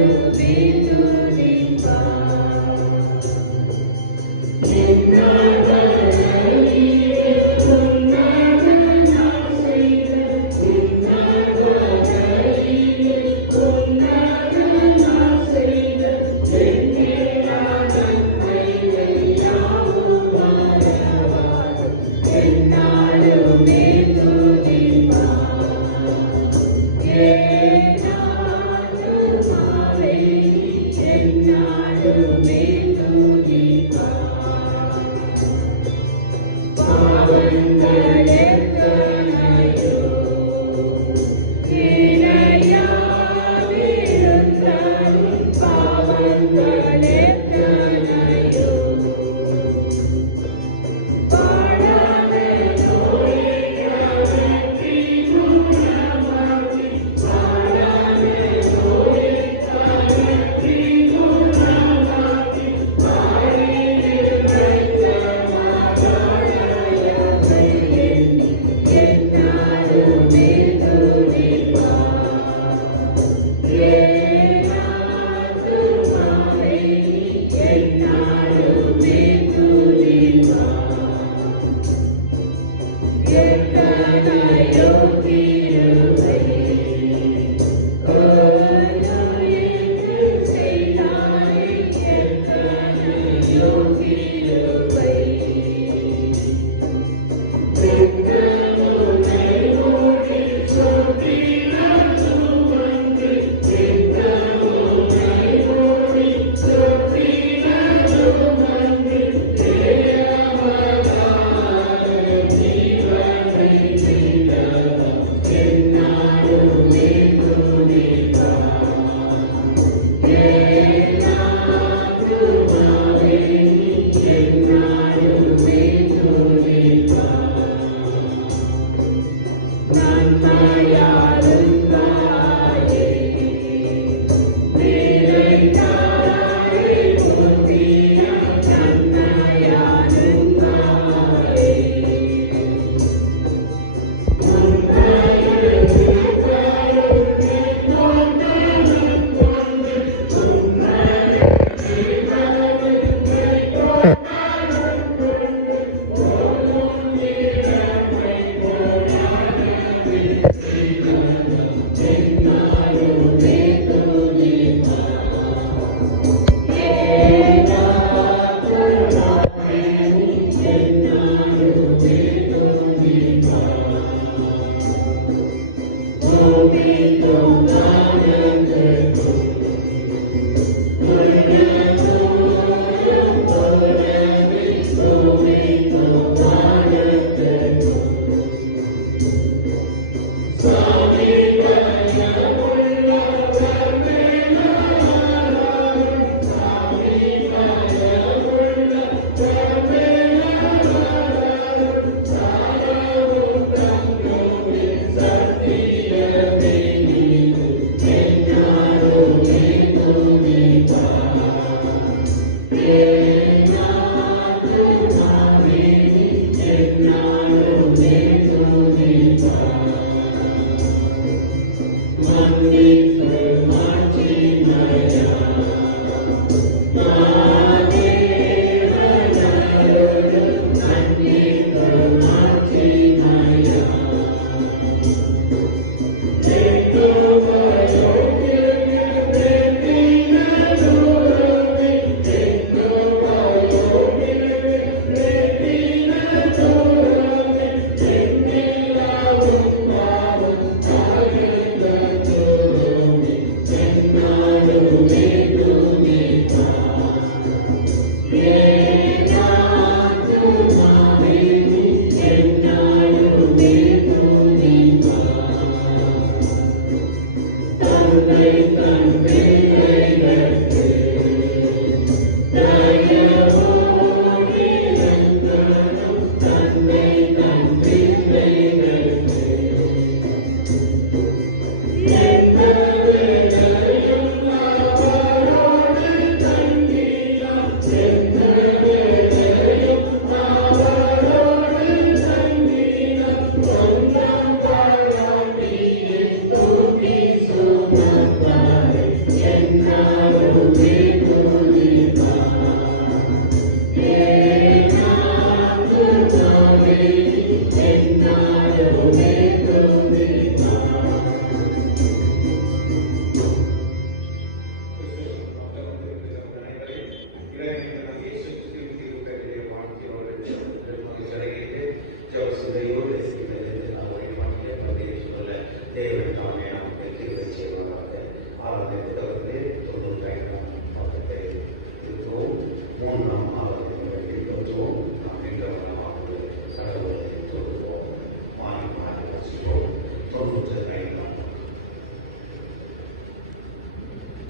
Yeah.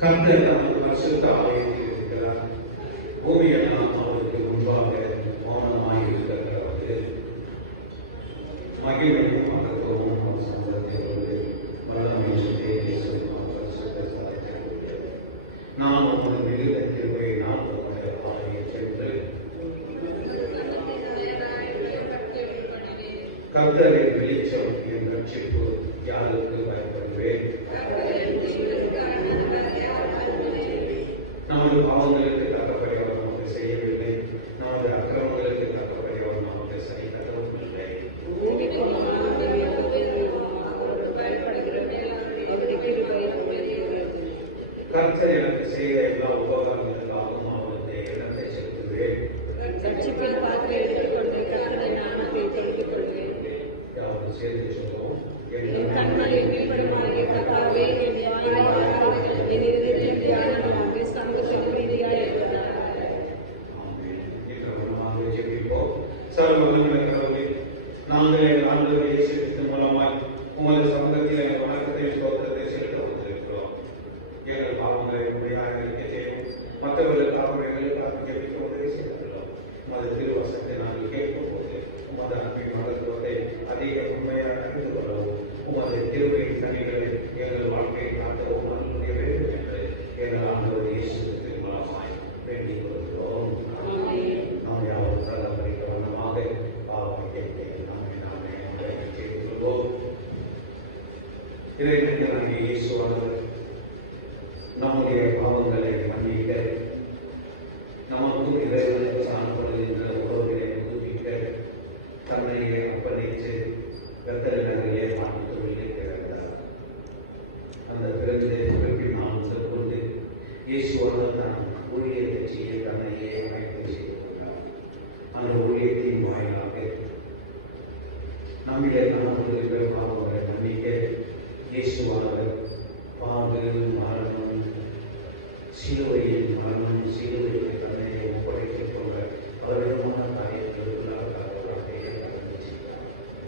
கர்த்தர் தமது பரிசுத்த ஆலயத்தில் இருக்கிறார். பூமியெல்லாம் அவருக்கு முன்பாக மௌனமாய் இருக்கிறது. மகிழ்வையும் மகத்துவமும் அவர் சமூகத்தில் கொண்டு வல்லமை நான் உமது மிகுந்த கிருபையினால் உம்முடைய ஆலயத்திற்கு கர்த்தரின் வெளிச்சம் என் ரட்சிப்பு, யாருக்கு பயப்படுவேன்? நமது பாவங்களுக்கு தக்கபடி அவர் நமக்கு செய்யவில்லை, நமது அக்கிரமங்களுக்கு தக்கபடி அவர் நமக்கு சரி தரவும் இல்லை. கர்த்தர் எனக்கு செய்த எல்லா உபகாரங்களுக்காகவும் அவருடைய எண்ணத்தை செலுத்துவேன். யாவது சேர்ந்து சொல்லுவோம். நாங்கள் எங்கள் ஆண்டவர் இயேசு கிறிஸ்து மூலமாய் உமது சமூகத்தில் எங்கள் வணக்கத்தையும் ஸ்தோத்திரத்தை செலுத்த வந்திருக்கிறோம். எங்கள் பாவங்களை உண்மையாக அறிக்கை செய்யும், மற்றவர்களுக்காக எங்களுக்காக ஜெபிக்க உதவி செய்துள்ளோம். உமது திருவசத்தை நாங்கள் கேட்கும் போது உமது அன்பின் மகத்துவத்தை அதிக உண்மையாக அறிந்து கொள்ளவும், உமது திருவையின் கனிகளை எங்கள் வாழ்க்கையை காட்டவும் அனுமதிய வேண்டும் என்று எங்கள் ஆண்டவர் இயேசு கிறிஸ்து மூலமாய் வேண்டிக் கொள்கிறோம். நாம் யாரும் பிரதமரிக்க வண்ணமாக பாவத்தை இறைவனாகிய இயேசுவானவர் நம்முடைய பாவங்களை மன்னிக்க, நமக்கும் இறைவனுக்கு காணப்படுகின்ற உறவுகளை புதுப்பிக்க தன்னையே அர்ப்பணித்து கர்த்தர் நகரிலே மாற்றத்திலே பிறந்தார். அந்த பிறப்பின் நாள் முதல் கொண்டு இயேசுவானவர் தான் ஊழியத்தை செய்ய தன்னையே ஆயத்தம் செய்து கொண்டார். அந்த ஊழியத்தின் வாயிலாக நம்மிலே காணப்படுகின்ற பாவங்களை மன்னிக்க இயேசுவானவர் பாடு, மரணம், சிலுவையில் மரணம், சிலுவையை தன்னையை ஒப்படைத்துக் கொண்ட பலவிதமான காரியங்களுக்குள்ளாக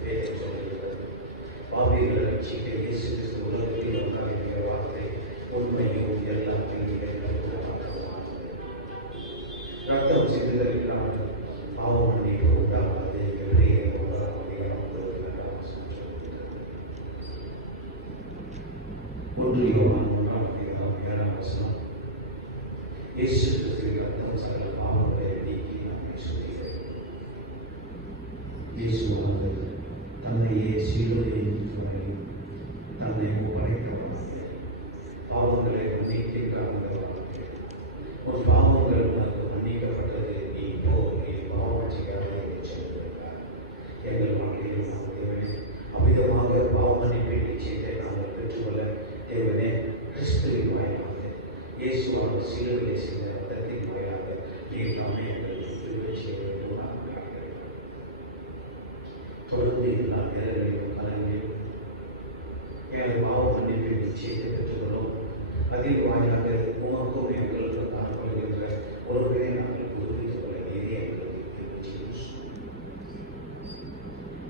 வேதம் சொல்கிறது. பாவிகளை ரட்சிக்க இயேசு கிறிஸ்து உலகத்தில் வந்தார் என்கிற வார்த்தை உண்மையும் எல்லா ரத்தம் சிந்துதற்கான பாவ மன்னிப்பு உண்டாகாது. இயேசு கிறிஸ்துவின் ரத்தம் சகல பாவங்களை நீக்கி நம்மை சுத்திகரிக்கிறது. இயேசுவானவர் தன்னையே சிலுவையில் தன்னை ஒப்படைத்தவராக பாவங்களை மன்னிக்கின்ற அந்த வார்த்தை, உன் பாவங்கள் உனக்கு மன்னிக்கப்பட்டது, நீ போ, நீ பாவம் செய்யாதே என்று சொல்லியிருக்கிறார். எங்கள் வாழ்க்கையில் நாம் தேவனே அமிதமாக பாவ மன்னிப்பை நிச்சயத்தை நாங்கள் பெற்றுக்கொள்ள தேவனே கிறிஸ்துவின் வாயிலாக இயேசுவானவர் சிலுவையை செய்த ரத்தத்தின் வாயிலாக நீர் தாமே எங்களுக்கு திருவை செய்ய வேண்டும். தொடர்ந்து எல்லா நேரங்களிலும் காலங்களிலும் எனது பாவ மன்னிப்பை நிச்சயத்தை பெற்றுக்கொள்ளும். அதில் வாயிலாக உமக்கும் எங்களுக்கு காணப்படுகின்ற ஒருவரை நாங்கள் புதுப்பித்துக் கொள்ள நீரே எங்களுக்கு திருவை செய்யும்.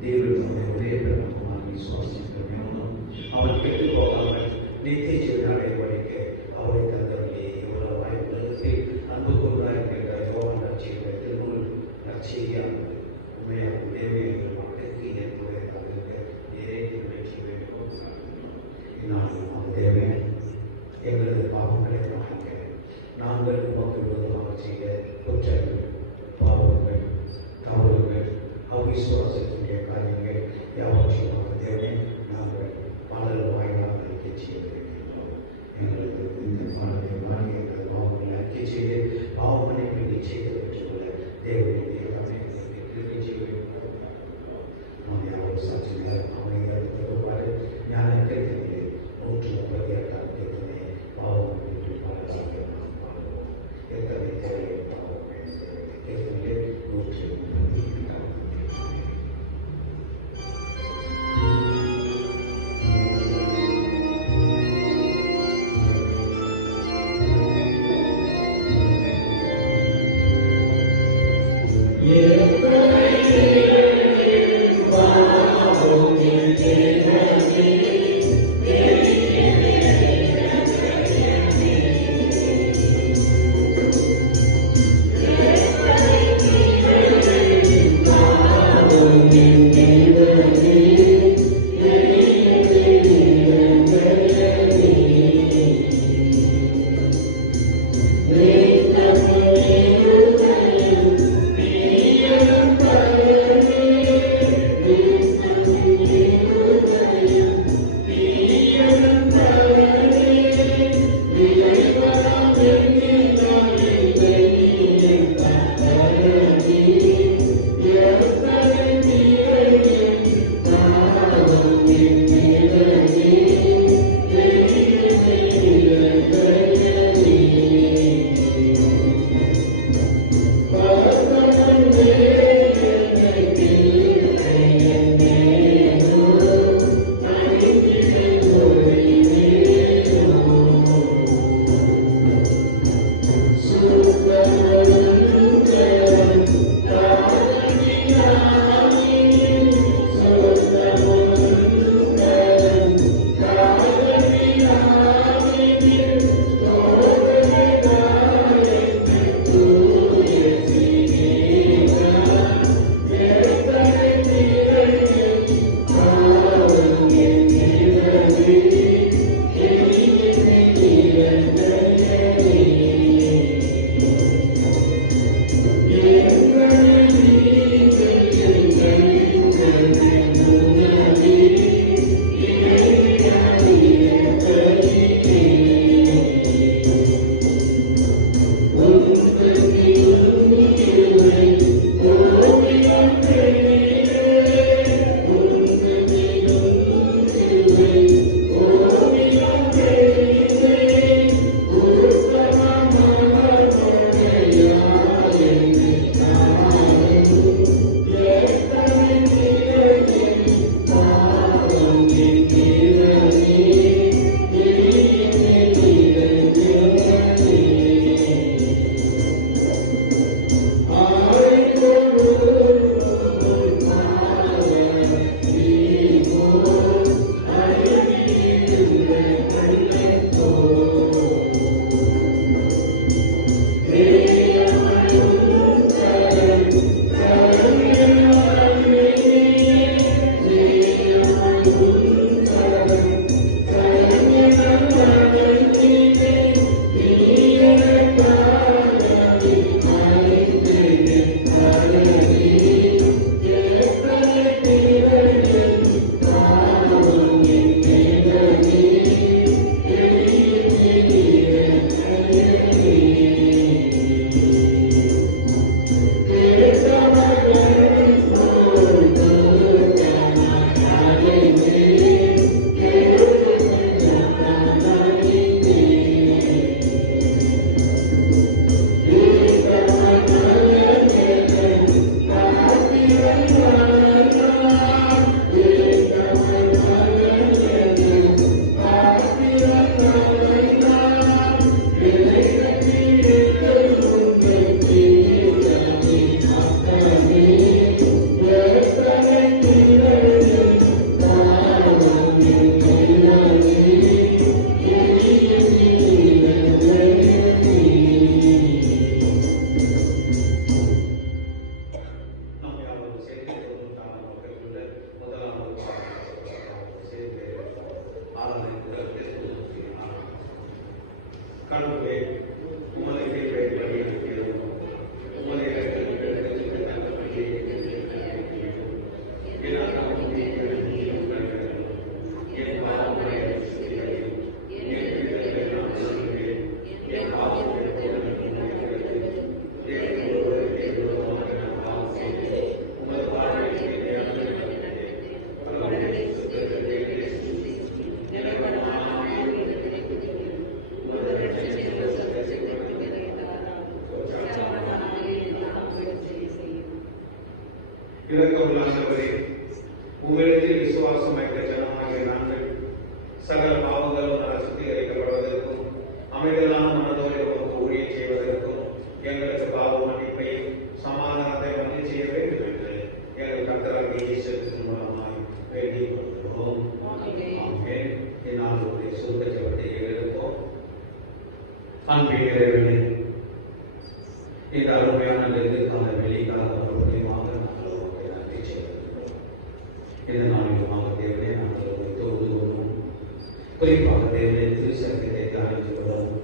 தேவன் நம்மை ஒரே பிரபலமாக விசுவாசிக்கிற ஞானம் அவர் கெட்டுப் போகாமல் நித்திய ஜீவனை அடைவடைக்க அவரை தந்தவர்களே எவ்வளவு வாய்ப்புகளுக்கு அன்பு கொண்டார் என்கிற யோவான் நற்செய்தியை திருநூல் நற்செய்தியானது உண்மையாக உதவி எங்கள் மக்களுக்கு ஏற்புடையதாக நேரே நிகழ்ச்சி வேண்டும். இந்நாளில் நாம் தேவை எங்களது பாவங்களை மன்னிக்க நாங்கள் உமக்கு விரோதமாக செய்த குற்றங்கள், பாவங்கள், தவறுகள், அவிசுவாசத்துடைய காரியங்கள் யாவற்றையும் தேவை நாங்கள் பாடல் வாயிலாக அறிக்கை செய்ய வேண்டியிருக்கிறோம். எங்களுக்கு இந்த பாடலை வாங்கி எங்கள் பாவங்களை அறிக்கை செய்து பாவ மன்னிப்பை நிச்சயத்தை பெற்றுக்கொள்ள தேவனுடைய கிருபை செய்ய வேண்டும். நாம் யாரும் சற்று நேரம் அமைதியாக தருவாரு. ஞானத்தை 138 கேட்கவே பாவ மன்னிப்பு பாடலாக நாம் பாடுவோம். எத்தனை தேவை பாவம் கேட்கவே 138 Yeah. இரக்கமுள்ளானவரே, உங்களிடத்தில் விசுவாசம் வைத்த ஜனமாகிய நாங்கள் சகல பாவங்களும் சுத்திகரிக்கப்படுவதற்கும் அமைதலான மனதோடு உமக்கு ஊழியம் செய்வதற்கும் எங்களுக்கு பாவ மன்னிப்பையும் சமாதானத்தை வந்து செய்ய வேண்டும் என்று எங்கள் கர்த்தராகிய இயேசு கிறிஸ்துவின் மூலமாய் வேண்டிக் கொள்கிறோம். ஆமென். இந்நாளுடைய சுருக்க ஜெபத்தை ஏறெடுப்போம். அன்பின் இறைவனே, இந்த அருமையான நெருக்கான வெளிக்காக மறுபடியுமாக நாங்கள் உமக்கு நன்றி செய்கிறோம். இந்த நாளிலுமாக தேவனே நாங்கள் உங்களை தொழுதுகொள்வோம். குறிப்பாக தேவனே திருச்சங்கத்தை தியானித்து கொள்ளவும்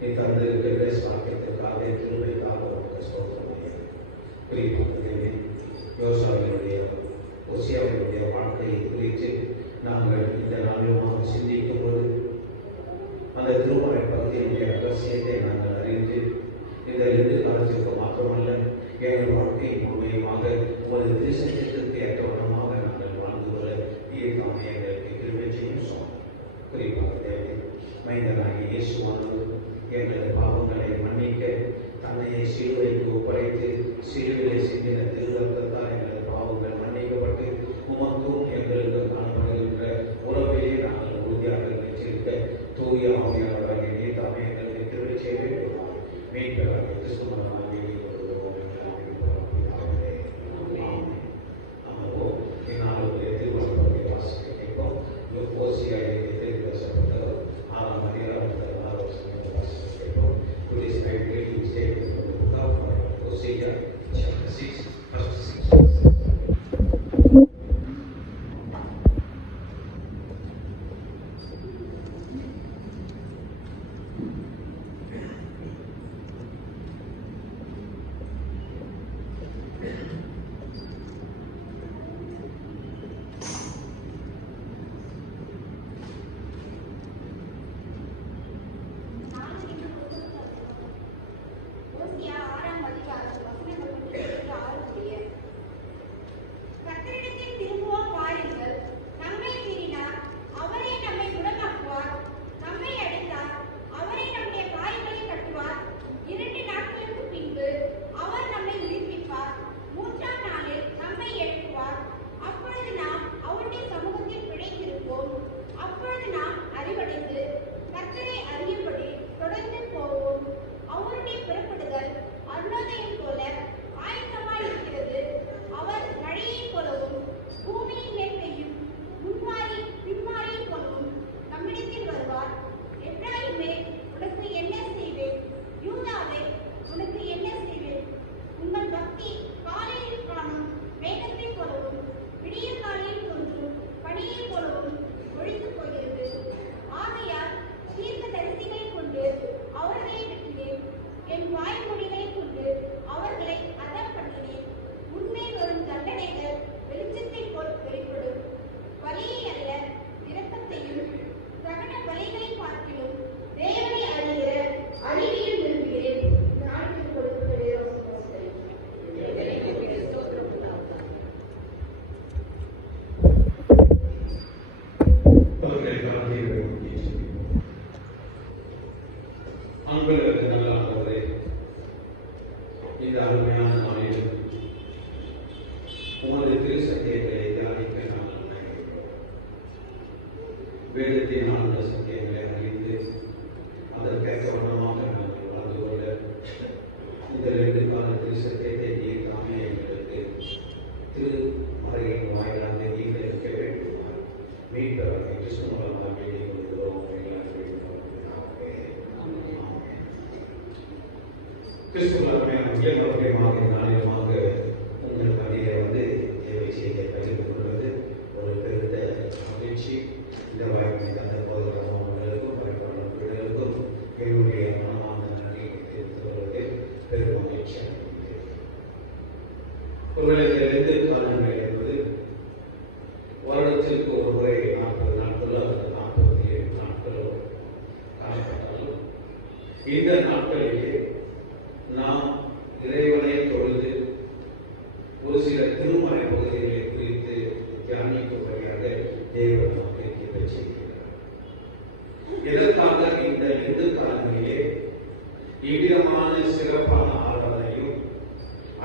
நீ தந்திருக்கிற சாக்கியத்திற்காக திருமைக்காக உமக்கு ஸ்தோத்திரம். குறிப்பாக தேவனே யோசாவினுடைய ஒசியாவினுடைய வாழ்க்கையை குறித்து நாங்கள் இந்த நாளிலுமாக சிந்திக்கும் போது அந்த திருமண பகுதியினுடைய ரகசியத்தை நாங்கள் அறிந்து இந்த 2 காலத்திற்கு மாத்திரமல்ல எங்கள் வாழ்க்கையை முழுமையுமாக உமது திருச்சட்டத்திற்கு ஏற்றவனமாக நாங்கள் வாழ்ந்து கொள்ள தாமே எங்களுக்கு கிருபை செய்யும் சொன்னோம். குறிப்பாக தேவை மைந்தனாகிய இயேசுவானவர் எங்களது பாவங்களை மன்னிக்க தன்னையை சிலுவைக்கு ஒப்படைத்து சிலுவிலை சிந்தின திருரத்தத்தால் எங்களது பாவங்கள் மன்னிக்கப்பட்டு உமக்கும் எங்களுக்கு காணப்படுகின்ற உறவிலே நாங்கள் உறுதியாக வைத்திருக்க தூய ஆவியாளராக தாமே எங்களுக்கு கிருபை செய்ய வேண்டும். மீட்பராக கிறிஸ்துவனாக வேண்டிக் கொள்கிறோம். அமர்வோம். இந்நாளுடைய திருவள்ளுவரை வாசிக்க கேட்போம். ஓசியாவை தெரிவிக்கப்பட்ட 6ஆம் அதிகாரம் 6 வசனங்களை வாசிக்க கேட்போம். Today's night reading is taken from the book of Hosea, chapter 6, verse 6. இந்த நாட்களிலே நாம் இறைவனை தொழுது ஒரு சில திருமண பகுதிகளை குறித்து தியானிக்கும்படியாக தேவன் நமக்கு செய்கிறார். இதற்காக இந்த இந்து காலங்களிலே இவ்விதமான சிறப்பான ஆராதனையும்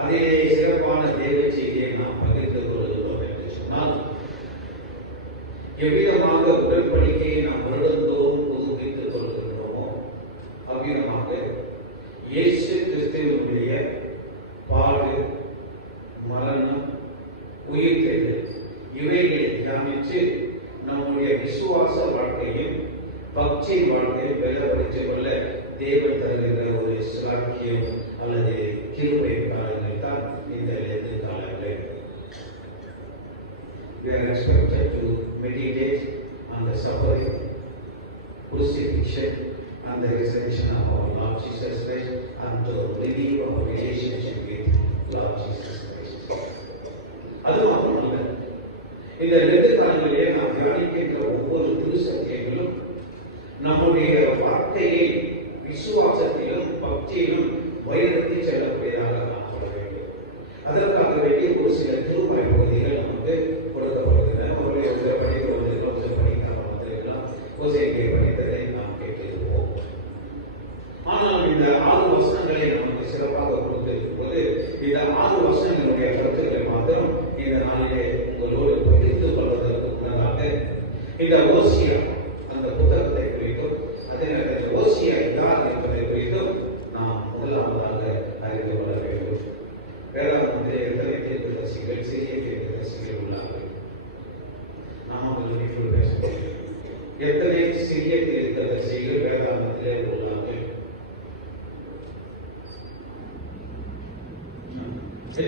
அதே சிறப்பான சிறப்பான தேவ செய்தியை நாம் பகிர்ந்து கொள்கிறோம் என்று சொன்னால், எவ்விதமாக உடன்படிக்கையை நாம் வருடந்தோறும் புதுப்பித்துக் கொள்கின்றோமோ அவ்விதமாக இயேசு கிறிஸ்துவினுடைய பாடு, மரணம், உயிர்த்தெழுதல் இவைகளை தியானித்து நம்முடைய விசுவாச வாழ்க்கையும் பக்தி வாழ்க்கையும் பலப்படுத்திக் கொள்ள தேவன் தருகிற ஒரு சிலாக்கியம் அல்லது கிருபை காலங்கள் தான் இந்த எதிர்காலங்கள். We are expected to meditate on the suffering, crucifixion and the resurrection of our Lord Jesus Christ and to renew our relationship with Lord Jesus Christ. அது மட்டுமல்ல, இந்த எதிர்காலங்களிலே நாம் தியானிக்கின்ற ஒவ்வொரு திருச்சத்தியங்களும் நம்முடைய வாழ்க்கையை விசுவாசத்திலும் பக்தியிலும் வழிநடத்தி செல்லக்கூடியதாக நாம் கொள்ள வேண்டும். அதற்காக வேண்டிய ஒரு சில திருமறை பகுதிகள் நமக்கு கொடுக்கப்படுகின்றன. அவருடைய படிக்க வந்திருக்கலாம், படிக்காமல் வந்திருக்கலாம், ஓசையை படித்ததை நாம் கேட்டிருப்போம். ஆனால் இந்த 6 வசனங்களை நமக்கு சிறப்பாக கொடுத்திருக்கும் போது இந்த 6 வசனங்களுடைய கருத்துக்களை மாத்திரம் இந்த நாளிலே உங்களோடு பகிர்ந்து கொள்வதற்கு முன்னதாக இந்த ஓசியா அந்த புத்தகத்தை குறித்தும் அதே நேரத்தில் ஓசியா யார் என்பதை குறித்தும் நாம் முதலாவதாக அறிந்து கொள்ள வேண்டும். வேளாண்மையிலே எத்தனை தீர்க்கதரிசிகள், சிறிய தீர்க்கதரிசிகள் உள்ளார்கள்? நாம் அவர்கள் பேச முடியும். எத்தனை சிறிய தீர்க்கதரிசிகள் வேளாண்மையிலே உள்ளார்கள்?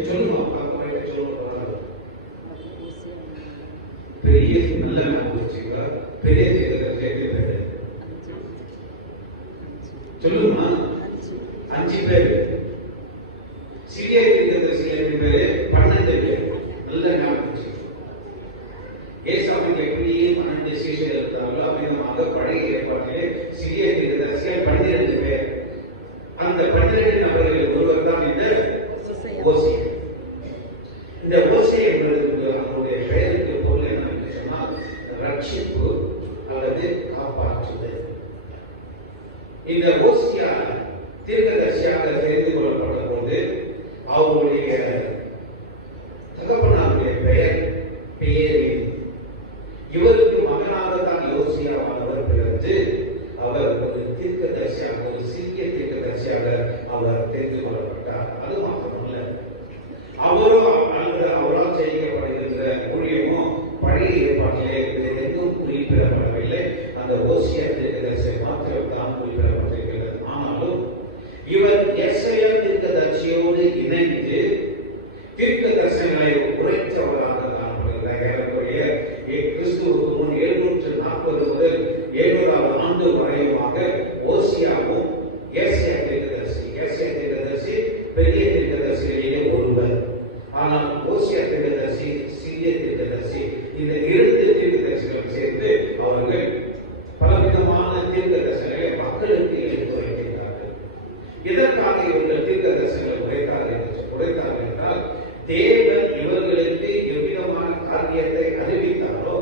சொல்லுமா, பெரிய நல்ல ஞாபகம், பெரிய தீர்க்கதரிசி சொல்லுமா? 5 பேர். சிறிய தீர்க்கதரிசிகள் பேரு 12 பேர். நல்ல ஞாபகம். ஏசாவுக்கு எப்படி 12 சீஷர்கள் இருந்தாங்களோ அவ்விதமாக பழைய ஏற்பாட்டிலே சிறிய தீர்க்கதரிசிகள் 12 பேர். அந்த 12 நபர்களில் ஒருவர் தான் இந்த ஓசியா. இந்த ஓசியா என்பது அவருடைய பெயருக்கு பொருள் என்னன்னு சொன்னால் ரட்சிப்பு அல்லது காப்பாற்றுதல். இந்த ஓசியா தீர்க்கதரிசியாக தெரிந்து கொள்ளப்பட்ட போது அவருடைய தகப்பனாருடைய பெயரில் இவருக்கு மகனாக தான் யோசியாவானவர் பிறந்து அவர் ஒரு தீர்க்கதரிசியாக, ஒரு சிறிய தீர்க்கதரிசியாக அவர் தெரிந்து கொள்ளப்பட்டார். அது மாத்திரமல்ல, அவரால் செய்யப்படுகின்ற ஊழியமோ பழைய ஏற்பாட்டிலே எங்கும் குறிப்பிடப்படவில்லை. அந்த ஓசியா தீர்க்கதரிசி மாத்திரம் தான் குறிப்பிடப்பட்டிருக்கிறது. ஆனாலும் இவர் எசேயா தீர்க்கதரிசியோடு இணைந்து தீர்க்க தரிசனங்களை உரைத்தவராக காணப்படுகிறார். ஏறக்குறைய கிறிஸ்துவுக்கு முன் 740 முதல் 700வது ஆண்டு வரையுமாக ஓசியாவும் எசேயா தீர்க்கதரிசி பெரிய தீர்க்கதரிசிகளிலே ஒருவர். ஆனால் ஓசியா தீர்க்கதரிசி சிறிய தீர்க்கதரிசி, இந்த 2 தீர்க்கதரிசிகளும் சேர்ந்து அவர்கள் பலவிதமான தீர்க்க தரிசனங்களை மக்களுக்கு எடுத்துரைக்கின்றார்கள். இதற்காக இவர்கள் தீர்க்க தரிசனங்களை உரைத்தார்கள் என்றால் தேவன் இவர்களுக்கு எவ்விதமான காரியத்தை அறிவித்தாரோ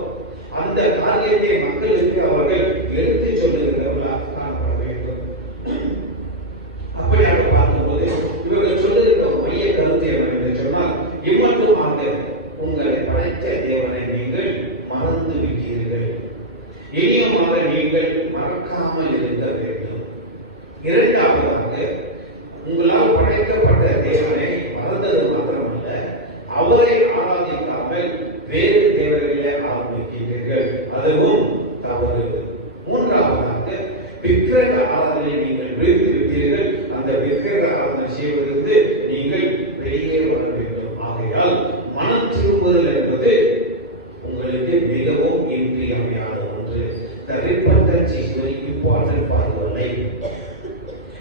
அந்த காரியத்தை மக்களுக்கு அவர்கள் எடுத்துச் சொல்லுகிறவர்களாக காணப்பட வேண்டும். அப்படியாக பார்க்கும்போது இவர்கள் சொல்லுகிற மைய கருத்து என்னவென்று சொன்னால், இம்மட்டுமாக உங்களை படைத்த தேவனை நீங்கள் மறந்து விட்டீர்கள், இனியமாக நீங்கள் மறக்காமல் இருக்க வேண்டும். இரண்டாவதாக, உங்களால் படைக்கப்பட்ட தேவனை மறந்தது மாத்திரமல்ல, அவரை ஆராதிக்காமல் வேறு தேவர்களை ஆரம்பிக்கிறீர்கள், அதுவும் தவறு. மூன்றாவதாக, விக்கிரக ஆராதனை நீங்கள் விடுத்து விட்டீர்கள், அந்த விக்கிரக ஆராதனை செய்வதற்கு நீங்கள் வெளியே வர வேண்டும். ஆகையால் மனம் திரும்புதல் என்பது உங்களுக்கு மிகவும் இன்றியமையாத ஒன்று. The repentance is very important for your life.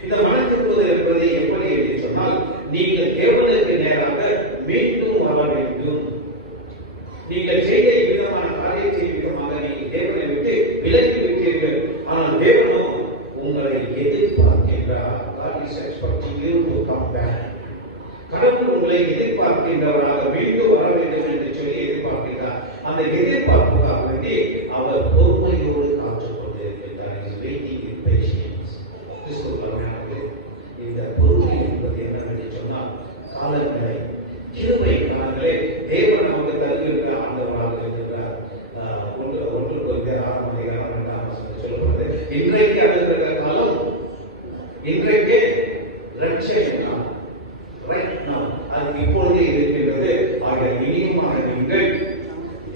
இந்த மனம் திரும்புதல் என்பது எப்படி என்று சொன்னால், நீங்கள் தேவனுக்கு நேராக மீண்டும் வர வேண்டும். நீங்கள் செய்த விதமான காரியத்தை விதமாக நீங்கள் தேவனை விட்டு விலகி விட்டீர்கள். ஆனால் தேவனோ உங்களை எதிர்பார்க்கின்றார். God is expecting you to come back. கடவுள் உங்களை எதிர்பார்க்கின்றவராக மீண்டும் வர வேண்டும் என்று சொல்லி எதிர்பார்க்கிறார். அந்த எதிர்பார்ப்புக்காக வேண்டி அவர் பொறுமையோடு காத்துக் கொண்டிருக்கிறார். இந்த பொறுமை என்பது என்னவென்று சொன்னால், காலங்களை கிருபை ரட்சணை நாள், ரைட் நாள், அது இப்பொழுதே இருக்கின்றது. ஆக இனியுமாக நீங்கள்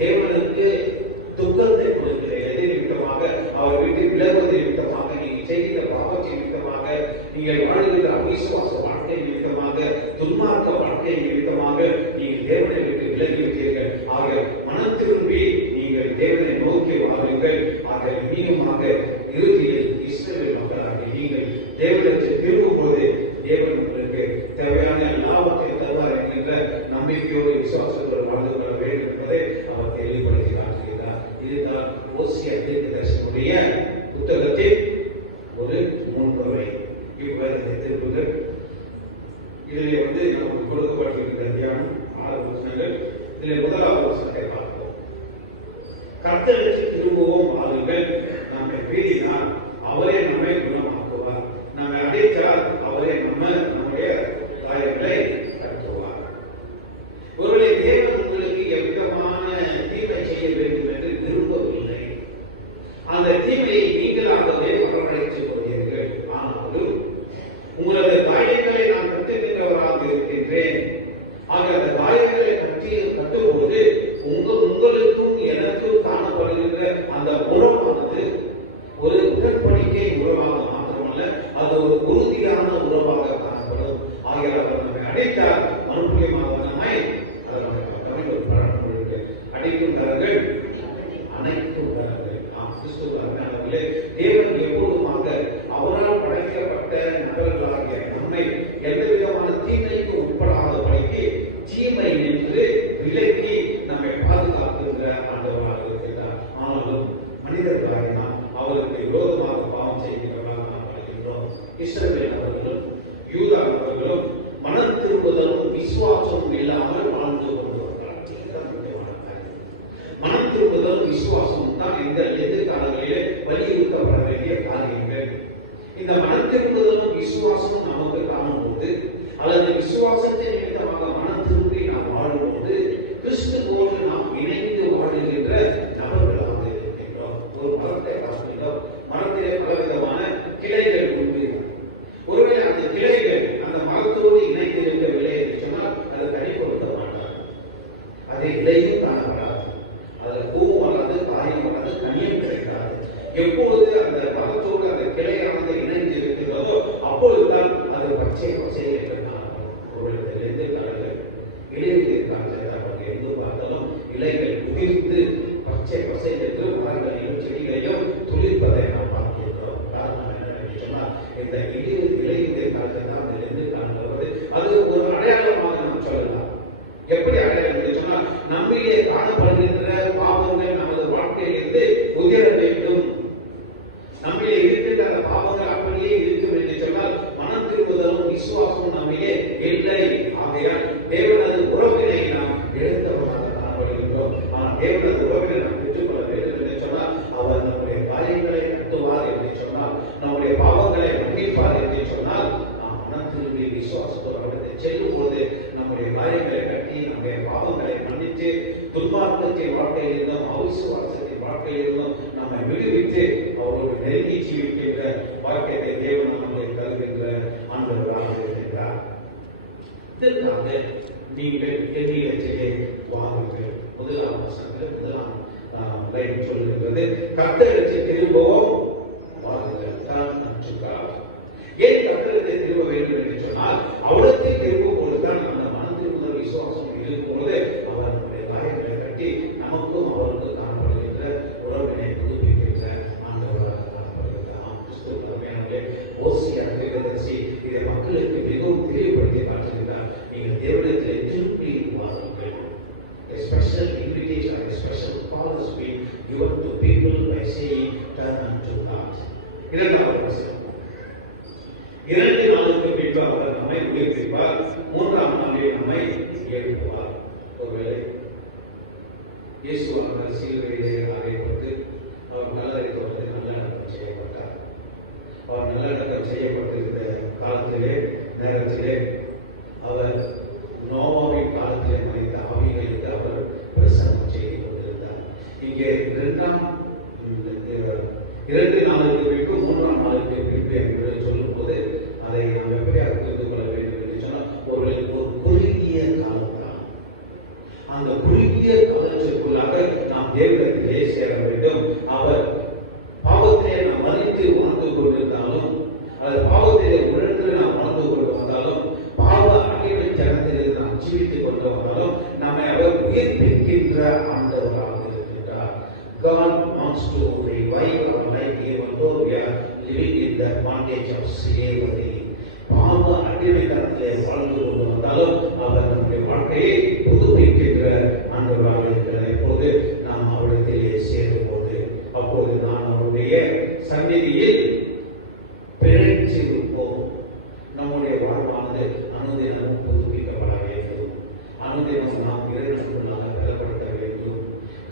தேவனுக்கு துக்கத்தை கொடுக்கிற எதை நிமித்தமாக, அவர் வீட்டு விலகுவதை நிமித்தமாக, நீங்கள் செய்கிற பாவத்தை நிமித்தமாக, நீங்கள் வாழ்கிற அவிசுவாச வாழ்க்கை நிமித்தமாக, துன்மார்க்க வாழ்க்கை நிமித்தமாக நீங்கள் தேவனை விட்டு விலகிவிட்டீர்கள். ஆக மனம் திரும்பி நீங்கள் தேவனை நோக்கி வாருங்கள். ஆக இனியுமாக இறுதியில் இஸ்ரவேல் மக்களாக நீங்கள் தேவனுக்கு திரும்பும் போது தேவன் உங்களுக்கு தேவையான லாபத்தை தருவார் என்கின்ற நம்பிக்கையோடு விசுவாசத்தோடு வாழ்ந்து கொள்ள வேண்டும் என்பதை அவர் தெளிவுபடுத்தி காட்டுகிறார். இதுதான் ஓசியா தீர்க்கதரிசியுடைய புத்தகத்தில் ஒரு முன்னுரை. இவ்வாறு திருப்புகள் இதிலே நமக்கு கொடுக்கப்பட்டிருக்கிற தியானம் 6 வசனங்கள். இதில் முதலாவது வசனத்தை பார்ப்போம். கர்த்தருக்கு திரும்பவும் வாருங்கள், நம்மை பேசினால் அவரே நம்மை குணமாக்குவார், நம்மை அடைத்தால் அவரே நம்முடைய காயங்களை கட்டுவார். ஒருவேளை தேவன் உங்களுக்கு எவ்விதமான தீமை செய்ய வேண்டும் என்று விரும்பவில்லை. அந்த தீமையை நீங்களாகவே வரவழைத்துக் கொள்வீர்கள். ஆனாலும் உங்களது காயங்களை நான் கட்டுகின்றவராக இருக்கின்றேன். ஆக அந்த காயங்களை கட்டும்போது உங்களுக்கும் எனக்கும் காணப்படுகின்ற அந்த உறவானது ஒரு உடன்படிக்கை உறவாக மாத்திரமல்ல, அது ஒரு உறுதியான உறவாக காணப்படும். ஆகிய அவர் நம்மை அடைத்தால் மறுபடியும் நம்மை ஒரு பழக்கம் அடைக்கும் கரங்கள் அனைத்தும் கரங்கள். கிறிஸ்துவர்களே, தேவன் எப்போதுமாக அவரால் படைக்கப்பட்ட நபர்களாகிய நம்மை எந்த விதமான தீமைக்கு உட்படாதபடிக்கு தீமை என்று விலக்கி நம்மை பாதுகாக்கின்ற ஆண்டவராக இருக்கிறார். ஆனாலும் மனிதர்களாக நாம் அவருக்கு விரோதமாக பாவம் செய்கிறவர்களாக நாம் பார்க்கின்றோம். இஸ்ரவேல் அவர்களும் யூதா அவர்களும் மனம் திரும்புதலும் விசுவாசமும் இல்லாமல் வாழ்ந்து கொண்டிருக்கிறார்கள். மனம் திரும்புதலும் விசுவாசமும் தான் இந்த எதிர்காலங்களிலே வலியுறுத்தப்பட வேண்டிய காரியங்கள். இந்த மனம் திரும்புதலும் விசுவாசமும் நமக்கு காணும்போது, அல்லது விசுவாசத்தின் நிமித்தமாக மனம் திரும்பி நாம் வாழும்போது, கிறிஸ்துவோடு நாம் இணைந்து வாழுகின்ற நபர்களாக இருக்கின்றோம். ஒரு மரத்தை பார்க்கின்றோம். மரத்திலே பலவிதமான கிளைகள் உண்டு. ஒருவேளை அந்த கிளைகள் அந்த மரத்தோடு இணைந்திருக்கவில்லை என்று சொன்னால் அது கனி கொடுக்க மாட்டார். அதை இலையும் காணப்படாது, அதில் பூவும் வராது, காயும் வராது, கனியும் கிடைக்காது. எப்பொழுது அந்த மரத்தோடு அந்த கிளையானது இணைந்து இருக்கிறதோ அப்பொழுதுதான் அது பச்சை பச்சை என்று காணப்படும். ஒருவேளை எதிர்காலங்கள் இடைவெளிக்காக அவர்கள் எங்கு பார்த்தாலும் இலைகள் உதிர்ந்து பச்சை பசை என்று மரங்களையும் செடிகளையும் துளிர்ப்பதை நாம் பார்க்கின்றோம். காரணம் என்னவென்று சொன்னால், இந்த இலையுடைய காலத்தை தான் அந்த எதிர்காலம் வருவது. அது ஒரு அடையாளமாக நாம் சொல்லலாம். எப்படி அடையாளம் என்று சொன்னால், நம்மிலே காணப்படுகின்ற பாவங்கள் நமது வாழ்க்கையிலிருந்து உதிர வேண்டும். நம்மிலே இருக்கின்ற அந்த பாவங்கள் அப்படியே இருக்கும் என்று சொன்னால் மனம் திரும்புதலும் விசுவாசமும் நம்மிலே இல்லை. ஆகையால் தேவனது உறவினை நாம் எழுந்தவராக காணப்படுகின்றோம். ஆனால் தேவனது உறவினை நாம் பெற்றுக்கொள்ள வேண்டும் என்று சொன்னால் அவர் நம்முடைய காரியங்களை கட்டுவார் என்று சொன்னால், நம்முடைய பாவங்களை மன்னிப்பார் என்று சொன்னால், நாம் மனம் திரும்பி விசுவாசத்தோடு அவரை செல்லும் போது நம்முடைய காரியங்களை கட்டி நம்முடைய பாவங்களை மன்னித்து துன்மார்க்கத்தின் வாழ்க்கையிலிருந்தும் அவிசுவாசத்தின் வாழ்க்கையிலிருந்தும் நம்மை விடுவித்து அவரோடு நெருங்கி ஜீவிக்கின்ற வாக்கியத்தை தேவன் நம்மை தருகின்ற ஆண்டவராக இருக்கின்றார். இதற்காக நீங்கள் என்னிடத்திலே வாருங்கள். முதலாம் வசனத்தில் முதலாம் லைன் சொல்லுகின்றது, கர்த்தரிடத்தை திரும்பவும் வாருங்கள். ஏன் கர்த்தரிடத்தை திரும்ப வேண்டும் என்று சொன்னால், அவரிடத்தில் திரும்பும் பொழுதுதான் அந்த மனம் திரும்புதல் விசுவாசம் இருக்கும்போது அவர் நம்முடைய காரியங்களை கட்டி நமக்கும் அவருக்கும் காணப்படுகின்ற உறவினை புதுப்பிக்கின்ற ஆண்டவராக காணப்படுகிறார். கிறிஸ்துவ ஓசியா தீர்க்கதரிசி இதை மக்களுக்கு மிகவும் தெளிவுபடுத்தி காட்டுகிறார். நீங்கள் தேவனிடத்தில் திருப்பி வாருங்கள். A special invitation, a special call has been given to people by saying, turn unto God. இரண்டாவது வசனம், 2 நாளுக்கு பின்பு அவர் நம்மை உயிர்ப்பிப்பார், 3ஆம் நாளில் நம்மை எழுப்புவார். ஒருவேளை இயேசுவானவர் சிலுவையிலே அறையப்பட்டு அவர் நல்லடக்கம் நல்லடக்கம் செய்யப்பட்டார். அவர் நல்லடக்கம் செய்யப்பட்டிருந்த காலத்திலே நேரத்திலே அவர் நோவாவின் காலத்திலே மறைந்த ஆவிகளுக்கு அவர் பிரசன்னம் செய்து கொண்டிருந்தார். இங்கே 2 நாளுக்கு பின்பு 3ஆம் நாளுக்கு பின்பு என்று சொல்லும் போது அதை நாம் எப்படியா wants to revive our life even though we are living in the bondage of slavery. பாவ அடிமைத்தனத்திலே வாழ்ந்து கொண்டு வந்தாலும் அவர் நம்முடைய வாழ்க்கையை புதுப்பிக்கின்ற ஆண்டவராக இருக்கிறார். எப்போது நாம் அவரிடத்திலே சேரும் போது அப்போது நாம் அவருடைய சந்நிதியில் பிழைத்திருப்போம். நம்முடைய வாழ்வானது அனுதினமும் புதுப்பிக்கப்பட வேண்டும். அனுதினமும் நாம் இறைவனுக்குள்ளாக பலப்படுத்த வேண்டும்.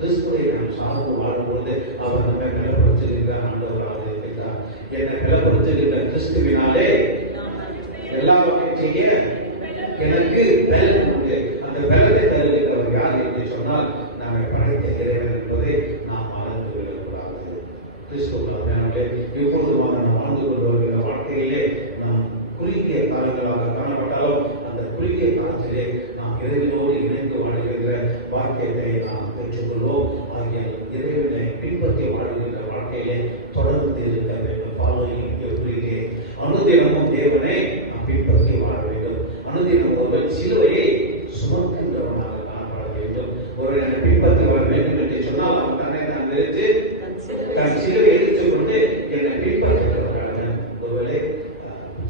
கிறிஸ்துவை நாம் சார்ந்து வாழும்போது அவர் நம்மை பலப்படுத்துகின்ற ஆண்டவராக இருக்கிறார். என்னை பலப்படுத்துகின்ற கிறிஸ்துவினாலே எல்லாவற்றையும் செய்ய எனக்கு பலன் உண்டு. அந்த பலனை தருகின்றவர் யார் என்று சொன்னால் நம்மை படைத்த இறைவன் என்பதை நாம் மறந்து விடக்கூடாது. கிறிஸ்துவ இப்பொழுதுமாக நாம் வாழ்ந்து கொண்டு வருகிற வாழ்க்கையிலே நாம் குறுகிய காலங்களாக காணப்பட்டாலும் அந்த குறுகிய காலத்திலே நாம் இறைவனோடு இணைந்து வாழ்கின்ற வாழ்க்கையை நாம் பெற்றுக்கொள்வோம். ஆகிய இறைவனை பின்பற்றி வாழ்கின்ற வாழ்க்கையிலே தொடர்ந்து இருக்க வேண்டும். Following everyday. அனுதினமும் தேவனை நாம் பின்பற்றி வாழ வேண்டும். அனுதினம் ஒருவன் சிலுவையை சுமக்கின்றவனாக காணப்பட வேண்டும். ஒருவனை பின்பற்றி வாழ வேண்டும் என்று சொன்னால் அவன் தன்னை தான் வெறுத்து தன் சிலுவை எடுத்துக் கொண்டு என்னை பின்பற்றுகிறவர்களாக. ஒருவேளை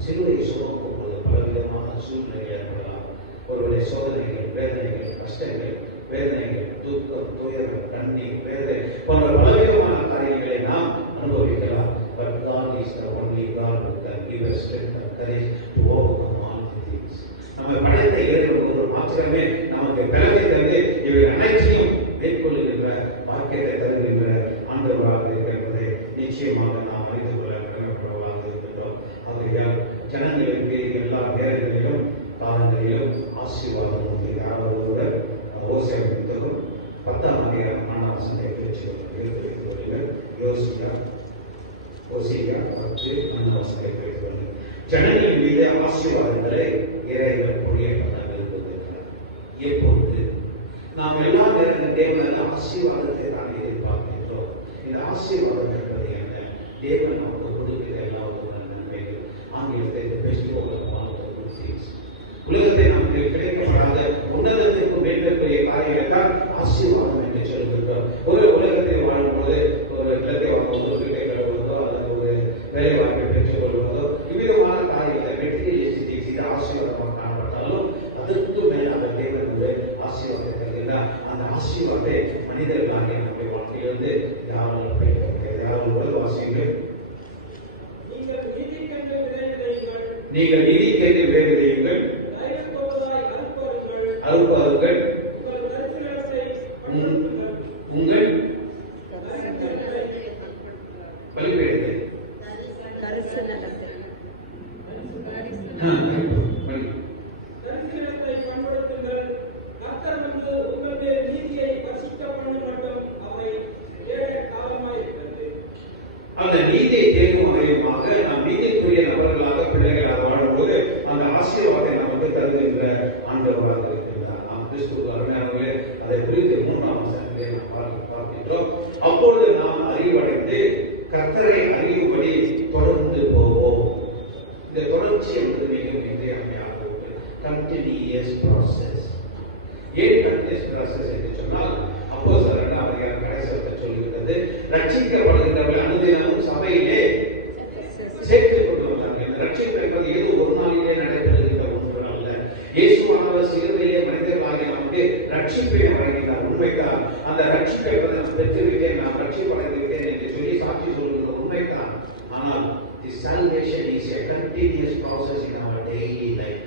சிலுவையை சுமக்கும் போது பலவிதமான சூழ்நிலை ஏற்படலாம். ஒருவேளை சோதனைகள், வேதனைகள், கஷ்டங்கள், வேதனைகள், துக்கம், துயரம், கண்ணீர், வேதனை போன்ற பலவிதமான காரியங்களை நாம் அனுபவிக்கலாம். But God is the only God who can give us strength and courage to overcome all the things. நம்ம படைத்த இறைவன் ஒரு மாத்திரமே நமக்கு பலத்தை தந்து இவை அனைத்தையும் மேற்கொள்ளுகின்ற வாக்கியத்தை தருகின்ற ஆண்டவராக இருக்கிறதை நிச்சயமாக நாம் அறிந்து கொள்ள கடமைப்படவர்களாக இருக்கின்றோம். ஆகையால் ஜனங்களுக்கு எல்லா நேரங்களிலும் காலங்களிலும் ஆசீர்வாதம் உண்டு. யாராவது ஒருவர் ஓசேயா புத்தகம் 10ஆம் அதிகாரம் 4ஆம் வசனத்தை எடுத்துக்கொள்ளுங்கள். ஓசேயா 10:4 வசனத்தை எடுத்துக்கொள்ளுங்கள். ஜனங்களின் மீது ஆசீர்வாதங்களை இறைவன் பொழிய விரும்புகிறார். எப்பொழுது நாம் எல்லா நேரங்களிலும் தேவனின் ஆசீர்வாதத்தை தான் எதிர்பார்க்கின்றோம். இந்த ஆசீர்வாதம் என்பது என்ன? தேவன் நமக்கு கொடுக்கிற எல்லா நன்மைகள். ஆங்கிலத்தை உலகத்தை நமக்கு கிடைக்கப்படாத உன்னதத்திற்கு மேற்கொள்ள காரியங்களை தான் ஆசீர்வாதம் என்று சொல்கின்றோம். ஒரு உலகத்தில் வாழும்போது ஒரு நிலத்தை வாங்குவதோ, வீட்டை கழுவுவதோ, அல்லது ஒரு வேலை வாய்ப்பை பெற்றுக் கொள்வதோ, இவ்விதமான காரியத்தை வெற்றியை ஆசீர்வாதமாக காணப்பட்டாலும் அதற்கு மேலாக தேவனுடைய ஆசீர்வாதத்தை தருகின்றார். அந்த ஆசீர்வாதத்தை மனிதர்களாகிய நம்முடைய வாழ்க்கையிலிருந்து யாரும் பெற்ற முடியாது. யாரும் உலகவாசிகள் நீங்கள் நீதிக்கென்று விளைவியுங்கள், அறுப்பார்கள், உங்கள் பலிபீடத்தை அந்த நீதியை தேடும் வகையுமாக நாம் நீதிக்குரிய நபர்களாக பிள்ளைகளாக வாழும்போது அந்த ஆசீர்வாதத்தை நமக்கு தருகின்ற ஆண்டவராக இருக்கின்றார். நாம் கிறிஸ்துவுக்கு அருமையானவர்களே அதை குறித்து 3ஆம் வசனத்திலே நாம் பார்க்கின்றோம். அப்பொழுது நாம் அறிவடைந்து கர்த்தரை அறியும்படி தொடர்ந்து போவோம். இந்த தொடர்ச்சி என்பது மிகவும் இன்றியமையாக கண்டினியூஸ் ப்ராசஸ். ஏன் கண்டினியூஸ் ப்ராசஸ் என்று சொன்னால் அப்போஸ்தலர் 2ஆம் அதிகாரம் கடைசியாக சொல்லுகிறது, ரட்சிக்கப்படுகின்றவர்கள் அனுதினமும் சபையிலே சேர்த்துக் கொண்டு வந்தார்கள். இந்த ரட்சிப்பு என்பது ஏதோ ஒரு நாளிலே நடைபெறுகின்ற ஒன்று அல்ல. இயேசுவானவர் சிலுவையிலே மனிதர்களாகிய நமக்கு ரட்சிப்பை வழங்கினார். உண்மைதான். அந்த ரட்சிப்பை நான் பெற்றுவிட்டேன், நான் ரட்சிப்படைந்திருக்கேன் என்று சொல்லி சாட்சி சொல்கின்ற உண்மைதான். ஆனால் the salvation is a continuous process in our daily life.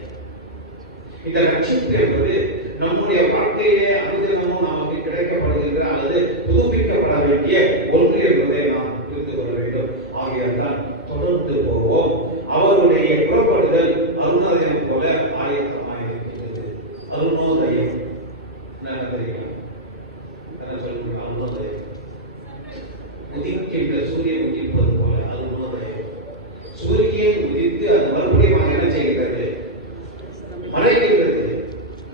இந்த ரட்சிப்பு என்பது நம்முடைய வாழ்க்கையிலே அனுதினமும் நமக்கு கிடைக்கப்படுகின்ற அல்லது புதுப்பிக்கப்பட வேண்டிய ஒன்று என்பதை நாம் புரிந்து கொள்ள வேண்டும். ஆகையால் தான் தொடர்ந்து போவோம். அவருடைய புறப்படுதல் அருணோதயம் போல ஆயத்தமாயிருக்கிறது. அருணோதயம் என்ன தெரியுமா? என்ன சொல்லுங்க? அருணோதயம் உதிக்கின்ற சூரியன் உதிப்பது போல அருணோதயம். சூரியன் உதித்து அது மறுபடியும் என்ன செய்கிறது? மறைகின்றது.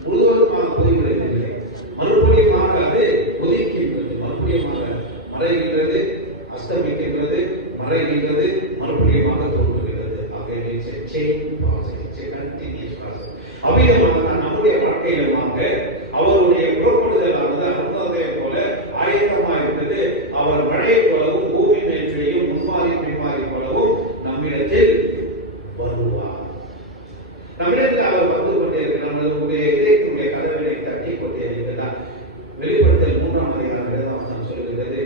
முழுவதுமாக புதிவிடவில்லை, மறுபடியும் அது உதிக்கின்றது, மறுபடியும் மறைகின்றது, அஸ்தமிக்கின்றது, மறைகின்றது, மறுபடியும் தோன்றுகிறது. அவ்விதமாக நம்முடைய வாழ்க்கையிலுமாக அவருடைய புறப்படுதலானது அருணோதயம் போல ஆயத்தமாக இருக்கிறது. அவர் மழையை நம்மிடத்தில் அவர் வந்து கொண்டே இருக்கிறார். நம்மளுடைய இதயத்தினுடைய கதவினை தட்டி கொண்டே இருக்கிறார். வெளிப்படுத்தல் 3ஆம் அதிகாரம் 7ஆம் சொல்லுகிறது,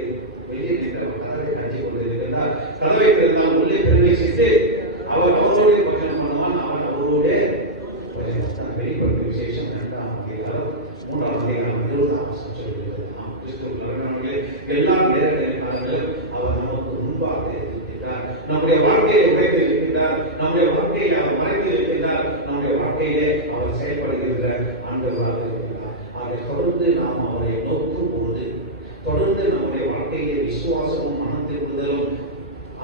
வெளியே நின்றவர் கதவை தட்டி கொண்டு இருக்கிறார். கதவை திறந்தால் உள்ளே பிரவேசித்து அவர் அவரோடு பஜனம் பண்ணுவான், அவன் அவரோட பஜனம். வெளிப்படுத்தும் விசேஷம் 2ஆம் அதிகாரம் 3ஆம் அதிகாரம் 20ஆம் சொல்லுகிறது. நாம் கிறிஸ்துவர்களே எல்லா நேரங்களிலும் அவர் நமக்கு முன்பாக இருக்கிறார். நம்முடைய வாழ்க்கையை உடைத்து இருக்கின்றார். நம்முடைய வாழ்க்கையை அவர் மறைத்து இருக்கின்றார். நம்முடைய வாழ்க்கையிலே அவர் செயல்படுகின்ற ஆண்டவராக இருக்கிறார். அதை தொடர்ந்து நாம் அவரை நோக்கும் போது, தொடர்ந்து நம்முடைய வாழ்க்கையிலே விசுவாசமும் மனத்திருந்தலும்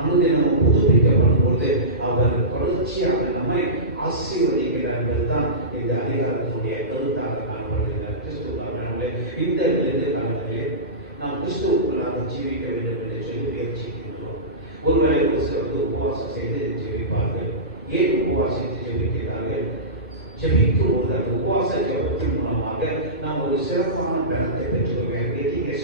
அனுதினமும் புதுப்பிக்கப்படும் போது அவர் தொடர்ச்சியாக நம்மை ஆசீர்வதிக்கிறார் என்பதுதான் இந்த அதிகாரத்தினுடைய கருத்தாக காணப்படுகிறார். கிறிஸ்துவர்களே இந்த காலத்திலே நாம் கிறிஸ்துவுக்குள்ளாக ஜீவிக்க வேண்டும் என்று சொல்லி முயற்சிக்கின்றோம். ஒருவேளை ஒரு சிலருக்கு உபவாசம் செய்து ஜெபிப்பார்கள். ஏன் உபவாசித்து ஜெபிக்கிறார்கள்? ஜெபிக்கும் போது அந்த உபவாச ஜெபத்தின் மூலமாக நாம் ஒரு சிறப்பான பலத்தை பெற்றுக்கொள்வேன்.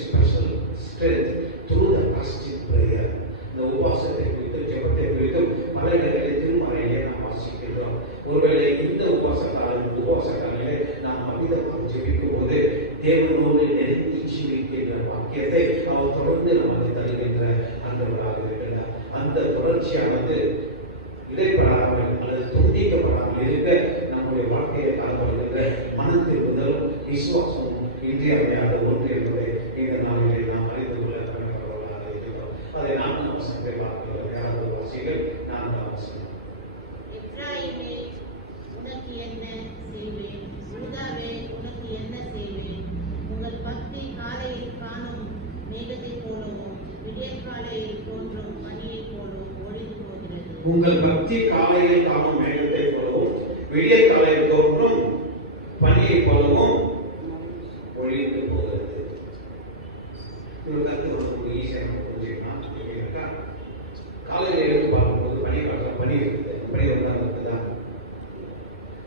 Special strength through the positive prayer. இந்த உபவாசத்தை குறித்து ஜெபத்தை குறித்தும் பல இடங்களில் திருமறையிலே நாம் வாசிக்கின்றோம். ஒருவேளை இந்த உபவாச காலங்களிலே நாம் அமிதமாக ஜெபிக்கும் போது தேவனோடு நெருங்கி ஜீவிக்கின்ற வாக்கியத்தை அவர் தொடர்ந்து நமக்கு தருகின்ற ஆண்டவராக இருக்கிறார். அந்த தொடர்ச்சியானது இடைப்படாமல் அல்லது துண்டிக்கப்படாமல் இருக்க நம்முடைய வாழ்க்கையை காணப்படுகின்ற மனத்தில் முதலும் விசுவாசமும் இன்றியமையாத ஒன்று என்பதை இந்த நாளிலே நாம் அறிந்து கொள்ள கடமைப்பட்டவர்களாக இருக்கிறோம். அதை நாம் வசனத்தை பார்க்கிறோம். யாராவது வாசிகள் 4ஆம் வசனம். எப்ராயிமே உனக்கு என்ன செய்வேன், யூதாவே உனக்கு என்ன செய்வேன்? உங்கள் பக்தி காலையில் காணும் மேகத்தைப் போலவும் விடியற்காலையில் தோன்றும் பனியைப் போலவும் ஒழிந்து போகிறது. உங்கள் பக்தி காலையில் காணும் மேகத்தைப் போலவும் விடியற்காலையில் தோன்றும் பனியைப் போலவும் ஒழிந்து போகிறது. ஒரு ஈஸியான புரிஞ்சுக்கலாம். காலையில் எழுந்து பார்க்கும்போது பனி இருக்குது. பனி வந்தால் இருக்குதான்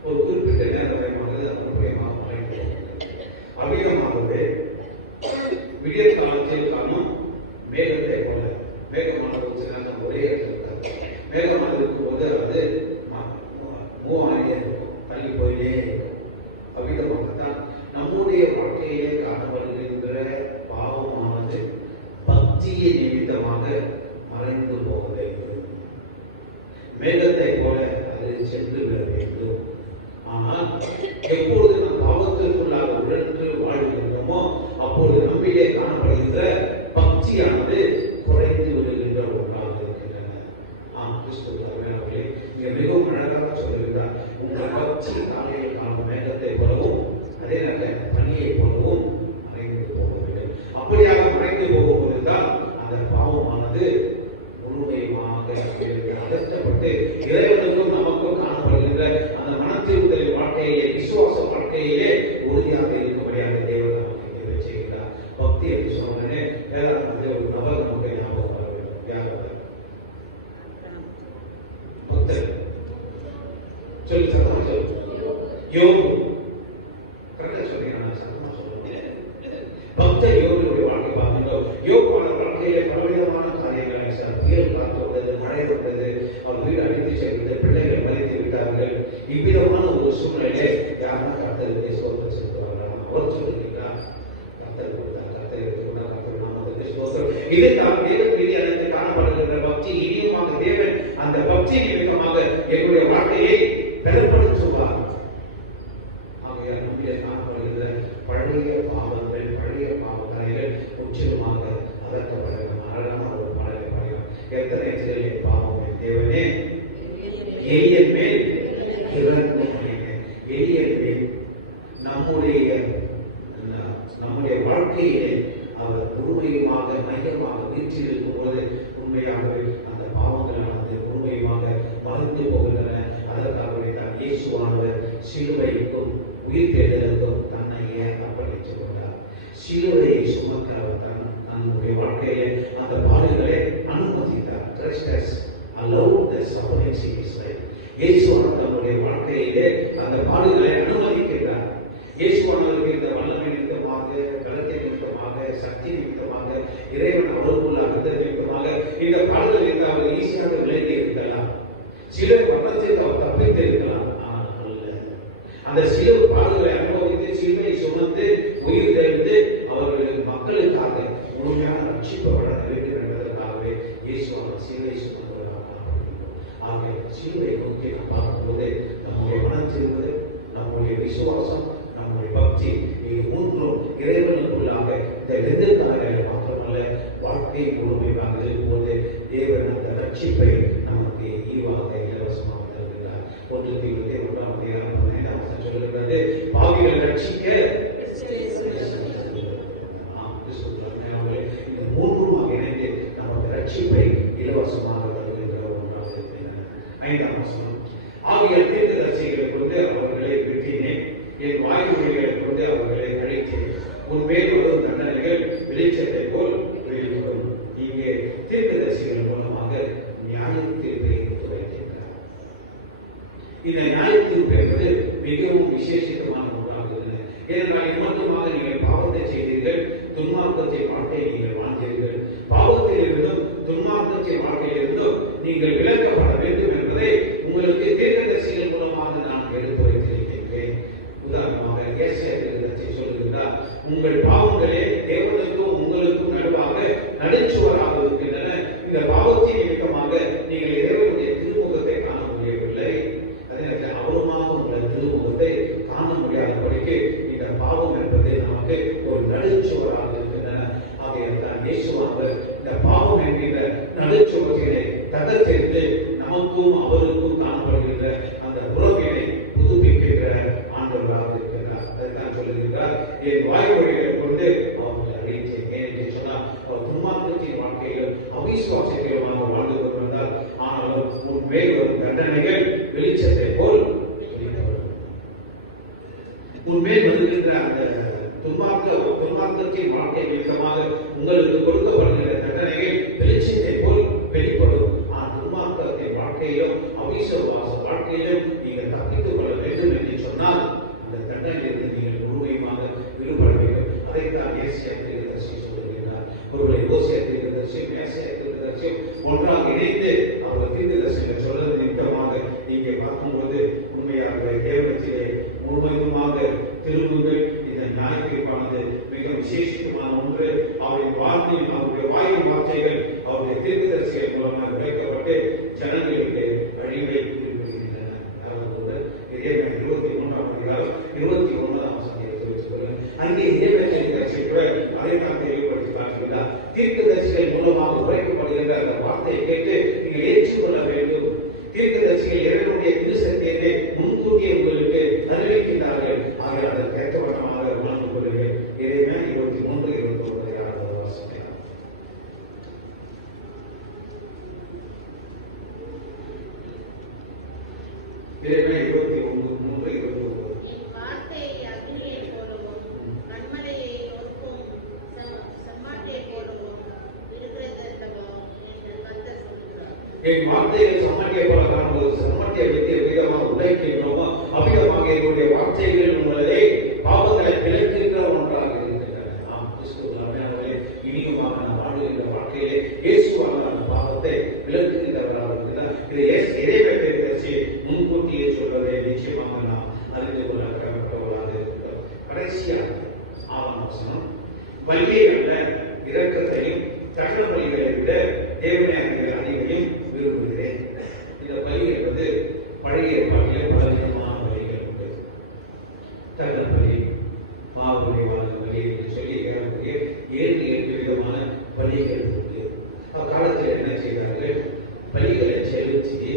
ஒரு குறிப்பிட்ட நேரமானது அனுபவமாக மறைந்து அவ்விதமாகவே விடிய காலத்தில் காணும் மேகத்தை போல மேகமானது சிறந்த ஒரே இடத்துல மேகமானது இருக்கும்போது அது மூவானே தள்ளி போயிலே அவ்விதமாகத்தான் நம்முடைய வாழ்க்கையிலே காணப்படுகின்ற பாவமானது பக்தியை நிமித்தமாக மறைந்து போக வேண்டும். மேகத்தை போல அது சென்று விட வேண்டும். ஆனால் எப்பொழுது நம் பாவத்திற்குள்ளாக உழன்று வாழ்கின்றோமோ அப்பொழுது நம்மிலே காணப்படுகின்ற பக்தியானது குறைந்து விடுகின்ற ஒன்றாக இருக்கின்றன. கிறிஸ்துவர்களே இங்கே மிகவும் அழகாக சொல்லுகிறார். உங்கள் பக்தி காலையில் காணும் மேகத்தை போலவும் அதே நேரத்தில் பனியை போலவும் மறைந்து போக வேண்டும். அப்படியாக மறைந்து போகும்போதுதான் அந்த பாவமானது முழுமையாக அகற்றப்பட்டு இறைவனுக்கும் நமக்கும் காணப்படுகின்ற அந்த மனத்திருத்தலின் வாழ்க்கையிலே விசுவாச வாழ்க்கையிலே உறுதியாக இருக்கும்படியாக தேவன் நமக்கு செய்கிறார். பக்தி என்று சொன்னே வேளாண் ஒரு நபர் நமக்கு ஞாபகம் வர வேண்டும். யார் பக்தர்? சொல்லி சத்தமா சொல்லு. யோகு. கரெக்டா சொல்றீங்க. சத்தமா சொல்லுங்க. பக்தர் யோகுடைய வாழ்க்கை பார்க்கின்றோம். யோகுவான வாழ்க்கையிலே பலவிதமான காரியங்களை புயல் காத்து வந்தது, மழை வந்தது, அவர் வீடு அடித்து சென்றது, பிள்ளைகள் மறைத்து விட்டார்கள். இவ்விதமான ஒரு சூழ்நிலையிலே யாரும் கர்த்தருக்கு ஸ்தோத்திரம் செலுத்துவார்களா? அவர் சொல்லுகிறார், கர்த்தர் கொடுத்தார், கர்த்தர் எடுத்துக்கொண்டார், கர்த்தர் நாமத்துக்கு ஸ்தோத்திரம். இதைத்தான் தேவன் மீது எனக்கு காணப்படுகின்ற பக்தி. இனியுமாக தேவன் அந்த பக்தி நிமித்தமாக எங்களுடைய வாழ்க்கையை பலப்படுத்துவார். ஆகையால் நம்மிலே காணப்படுகின்ற பழைய பாவங்கள், பழைய பாவக்கரைகள் முற்றிலுமாக அகற்றப்பட அழகான ஒரு பாடலை பாடினார். எத்தனை சிறிய பாவம் தேவனே எளியன் மேல் இறங்கும். எளியன் மேல் நம்முடைய வாழ்க்கையிலே அவர் முழுமையுமாக மையமாக வீற்றிருக்கும் போது உண்மையாகவே அந்த பாவங்களானது முழுமையுமாக மறைந்து போகின்றன. அதற்காகவே தான் இயேசுவானவர் சிலுவைக்கும் உயிர் தேர்தலுக்கும் தன்னையே அர்ப்பணித்துக் கொண்டார். சிலுவையை சுமக்க அவர் தன்னுடைய வாழ்க்கையிலே அந்த பாடுகளை அனுமதித்தார். இயேசுவானவர் தன்னுடைய வாழ்க்கையிலே அந்த பாடுகளை அனுமதிக்கிறார். இயேசுவானவருக்கு இந்த வல்லமை நிமித்தமாக, கலத்தை நிமித்தமாக, சக்தி நிமித்தமாக, இறைவன் அவருக்குள்ள அகந்த நிமித்தமாக இந்த பாடுகள் இருந்து அவர் ஈஸியாக விலகி இருக்கலாம். சில மரணத்திற்கு அவர் தப்பித்து இருக்கலாம். ஆனால் அந்த சிலுவை பாடுகளை அனுபவித்து சிலுவை சுமந்து உயிர் தெழுந்து அவர்கள் மக்களுக்காக முழுமையான ரட்சிப்பு வர வேண்டும் என்பதற்காகவே இயேசுவான சிலுவை சுமந்தவராக ஆகிய சிலுவை நோக்கி நாம் பார்க்கும்போது நம்முடைய மனம் திரும்புவது, நம்முடைய விசுவாசம், நம்முடைய பக்தி, இது மூன்றும் இறைவனுக்குள்ளாக இந்த எதிர்கால மாத்திரமல்ல வாழ்க்கை முழுமையாக இருக்கும்போது தேவன் அந்த ரட்சிப்பை நமக்கு ஈவாக இலவசமாக தருகிறார். 1 தீமோத்தேயு 1:15 சொல்லுகிறது, பாவிகள் ரட்சிக்க இந்த மூன்றுமாக இணைந்து நமக்கு ரட்சிப்பை இலவசமாக தருகின்ற ஒன்றாக இருக்கின்றன. 5ஆம் வசனம், ஆவியால் தீர்க்கதரிசிகளை கொண்டு அவர்களை வெட்டினேன், என் வாய்மொழிகளை கொண்டு அவர்களை அழித்தேன், உன் மேல் வரும் தண்டனைகள் வெளிச்சத்தை போல் வெளிப்படும். இங்கே தீர்க்கதரிசிகள் மூலமாக நியாய தீர்ப்பை எடுத்து வைக்கின்றார். இந்த நியாய தீர்ப்பு என்பது மிகவும் விசேஷமான ஒன்றாக இருந்தது. ஏனென்றால் இம்மட்டுமாக நீங்கள் பாவத்தை செய்தீர்கள், துன்மார்க்கத்தை வாழ்க்கை நீங்கள் வாழ்ந்தீர்கள், பாவத்திலிருந்தும் துன்மார்க்கத்தின் வாழ்க்கையிலிருந்தும் நீங்கள் விலக்கப்பட வேண்டும் என்பதை உங்களுக்கு தீர்க்கதரிசிகள் மூலமாக நான் எடுத்து வைத்திருக்கின்றேன். உதாரணமாக ஏசாயா தீர்க்கதரிசி சொல்லுகிறார், உங்கள் பாவங்களே தேவனுக்கும் உங்களுக்கும் நடுவாக நடுச்சுவராக இருக்கின்றன. இந்த பாவத்தின் நிமித்தமாக நீங்கள் இறைவனுடைய திருமுகத்தை காண முடியவில்லை. அதே நேரத்தில் அவருமாக உங்கள் திருமுகத்தை காண முடியாதபடிக்கு இந்த பாவம் என்பது நமக்கு ஒரு நடுச்சுவராக இருக்கின்றன. ஆகையால் தான் இயேசுவாக இந்த பாவம் என்கின்ற நடுச்சுவர்களை தகர்த்தெடுத்து நமக்கும் அவருக்கும் காணப்படுகின்ற அந்த உறவினை புதுப்பிக்கின்ற ஆண்டவராக இருக்கிறார். அதுதான் சொல்லுகிறார், என் வாய்மொழிகளை கொண்டு அவர்களை அழித்தேன். ஏன் என்று சொன்னால் அவர் துன்மார்க்கத்தின் வாழ்க்கையில் அவிசுவாசத்திலுமாக வாழ்ந்து கொண்டிருந்தார். ஆனாலும் உன் மேல் வரும் தண்டனைகள் வெளிச்சத்தை போல் உன்மேல் வருகின்ற அந்த துன்மார்க்கத்தின் வாழ்க்கை நிமித்தமாக உங்களுக்கு கொடுக்கப்படுகிற தண்டனைகள் வெளிச்சத்தை போல் வெளிப்படும். துன்மார்க்கத்தின் வாழ்க்கையிலும் அவிசுவாச வாழ்க்கையிலும் நீங்கள் தப்பித்துக் கொள்ள வேண்டும் என்று சொன்னால் அந்த தண்டனையிலிருந்து நீங்கள் முழுமையாக விடுபட வேண்டும். அதைத்தான் ஏசாயா தீர்க்கதரிசி சொல்லுகிறார். ஒருவரை ஓசியா தீர்க்கதரிசியும் ஏசாயா தீர்க்கதரிசியும் ஒன்றாக இணைந்து அவர் தீர்க்கதரிசிகள் சொல்வது நிமித்தமாக நீங்க பார்க்கும்போது உண்மையாக தேவனத்திலே முழுமையுமாக திரும்புங்கள். இந்த நியாயத்தீர்ப்பானது மிக விசேஷமான ஒன்று. அவரின் வார்த்தையும் அவருடைய வாயின் வார்த்தைகள் அவருடைய தீர்க்கதரிசிகள் மூலமாக விளைக்கப்பட்டு ஜனங்களுக்கு அழிவை குறிப்பிடுகின்றன. இதேமே 23ஆம் அதிகாரம் 29ஆம் வசனத்தை அங்கே இதேமே தீர்க்கதரிசி கூட அதைத்தான் தெளிவுபடுத்தி காட்டுகிறார். தீர்க்கதரிசிகள் மூலமாக உரைக்கப்படுகின்ற அந்த வார்த்தையை கேட்டு நீங்கள் ஏற்றுக்கொள்ள வேண்டும். தீர்க்கதரிசிகள் இறைவனுடைய திருசத்தியத்தை முன்கூட்டியே உங்களுக்கு அறிவிக்கின்றார்கள். ஆகிய அதற்கு ஏற்றவண்ணமாக உணர்ந்து கொள்ளுங்கள். இதேமே 23-29 வாசிக்கலாம். இதேமே 23-29 என் வார்த்தைகள் சம்மட்டியை போல காணும்போது சம்மட்டியை வைத்து விதமாக உடைக்கின்றோமோ அவ்விதமாக என்னுடைய வார்த்தைகள் உங்களை பாவங்களை விலக்குகின்ற ஒன்றாக இருக்கின்றன. ஆம், கிறிஸ்துவர்களே இனியுமாக நாம் வாழ்கின்ற வாழ்க்கையிலே இயேசுவாக அந்த பாவத்தை விலக்குகின்றவராக இருக்கிறார். இதை இறைவனை தீர்க்கதரிசி முன்கூட்டியே சொல்வதை நிச்சயமாக நாம் அறிந்து கொள்ள கடமைப்பட்டவர்களாக இருக்கிறோம். கடைசியாக 6ஆம் வசனம், பலியை அல்ல இரக்கத்தையும் தகன பலிகளை விட தேவனை அதிகையும் விரும்புகிறேன். இந்த பலி என்பது பழைய ஏற்பாட்டிலே பலவிதமான பலிகள் உண்டு. தகன பலி, மாவுளை வாழ்ந்த பலி என்று சொல்லி 7 விதமான பலிகள் உண்டு. அக்காலத்தில் என்ன செய்தார்கள்? பலிகளை செலுத்தி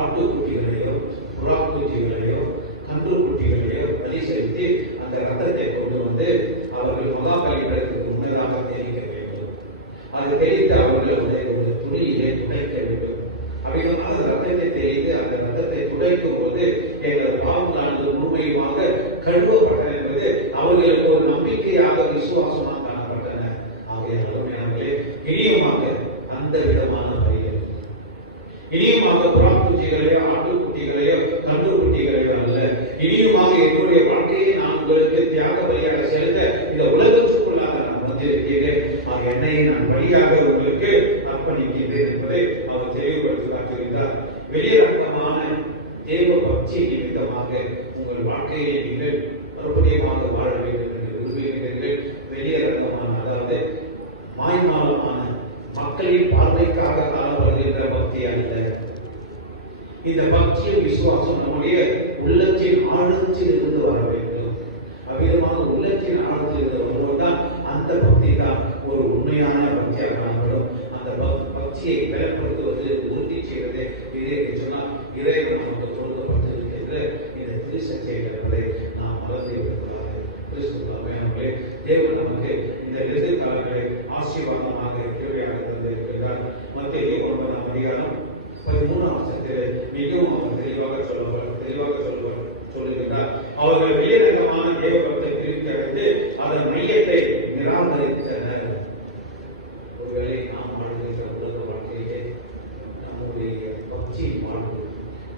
ஆட்டுக்குட்டிகளையோ புறாக்குட்டிகளையோ கன்று குட்டிகளையோ பலி செலுத்தி அந்த ரத்தத்தை கொண்டு வந்து அவர்கள் மகா பலிகளுக்கு முன்னதாக தெரிவிக்க வேண்டும். அது தெரிவித்து அவர்களுடைய துணியிலே துடைக்க வேண்டும். அவ்விதமாக ரத்தத்தை தெரிவித்து அந்த ரத்தத்தை துடைக்கும் போது எங்கள் பாவங்களானது முழுமையுமாக கழுவப்பட்டன என்பது அவர்களுக்கு ஒரு நம்பிக்கையாக விசுவாசமாக காணப்பட்டன. ஆகிய அருமையானவர்களே, இனியுமாக அந்த விதமான பலிகள், இனியுமாக புறாக்குட்டிகளையோ ஆட்டுக்குட்டிகளையோ கன்று குட்டிகளையோ அல்ல, இனியுமாக என்னுடைய வாழ்க்கையை நான் உங்களுக்கு தியாக பலியாக செலுத்த இந்த உலகத்துக்குள்ளாக நான் வந்திருக்கிறேன். என்னை நான் வழியாக உங்களுக்கு அர்ப்பணிக்கின்றேன் என்பதை அவர் தெளிவுபடுத்தி காட்டுகின்றார். வெளிரங்கமான தேவ பக்தி நிமித்தமாக உங்கள் வாழ்க்கையை நீங்கள் மறுபடியுமாக வாழ வேண்டும் என்று விரும்புகிறீர்கள். வெளியரங்கமான, அதாவது மாய்மாலமான மக்களின் பார்வைக்காக காணப்படுகின்ற பக்தி அல்ல. இந்த பக்தியும் விசுவாசம் நம்முடைய உள்ளத்தின் ஆழத்தில் இருந்து வர வேண்டும். அவ்விதமாக உள்ளத்தின் ஆழத்தில் இருந்து வருவதுதான் அந்த பக்தி தான் ஒரு உண்மையான பக்தியாக காணப்படும். அந்த பக்தியை பலப்படுத்துவது, உறுதி செய்வது இது என்று சொன்னால் இறைவன் நமக்கு கொடுக்கப்பட்டிருக்கின்ற இந்த திருச்செய்தி என்பதை நாம் மறந்து விடக்கூடாது. கிறிஸ்துவே, தேவன் நமக்கு இந்த எதிர்காலங்களை ஆசீர்வாதமாக கிருபையாக தந்திருக்கிறார். மத்தேயு 9ஆம் அதிகாரம் 13ஆம் வசனத்தில் மிகவும் அவர் தெளிவாக சொல்லுகிறார். அவர்கள் வெளியரங்கமான தேவபக்தை பிரித்தெடுத்து அதன் மையத்தை நிராகரித்தனர். ஒருவேளை நாம் வாழ்கின்ற உலக வாழ்க்கையிலே நம்முடைய பக்தி வாழ்வு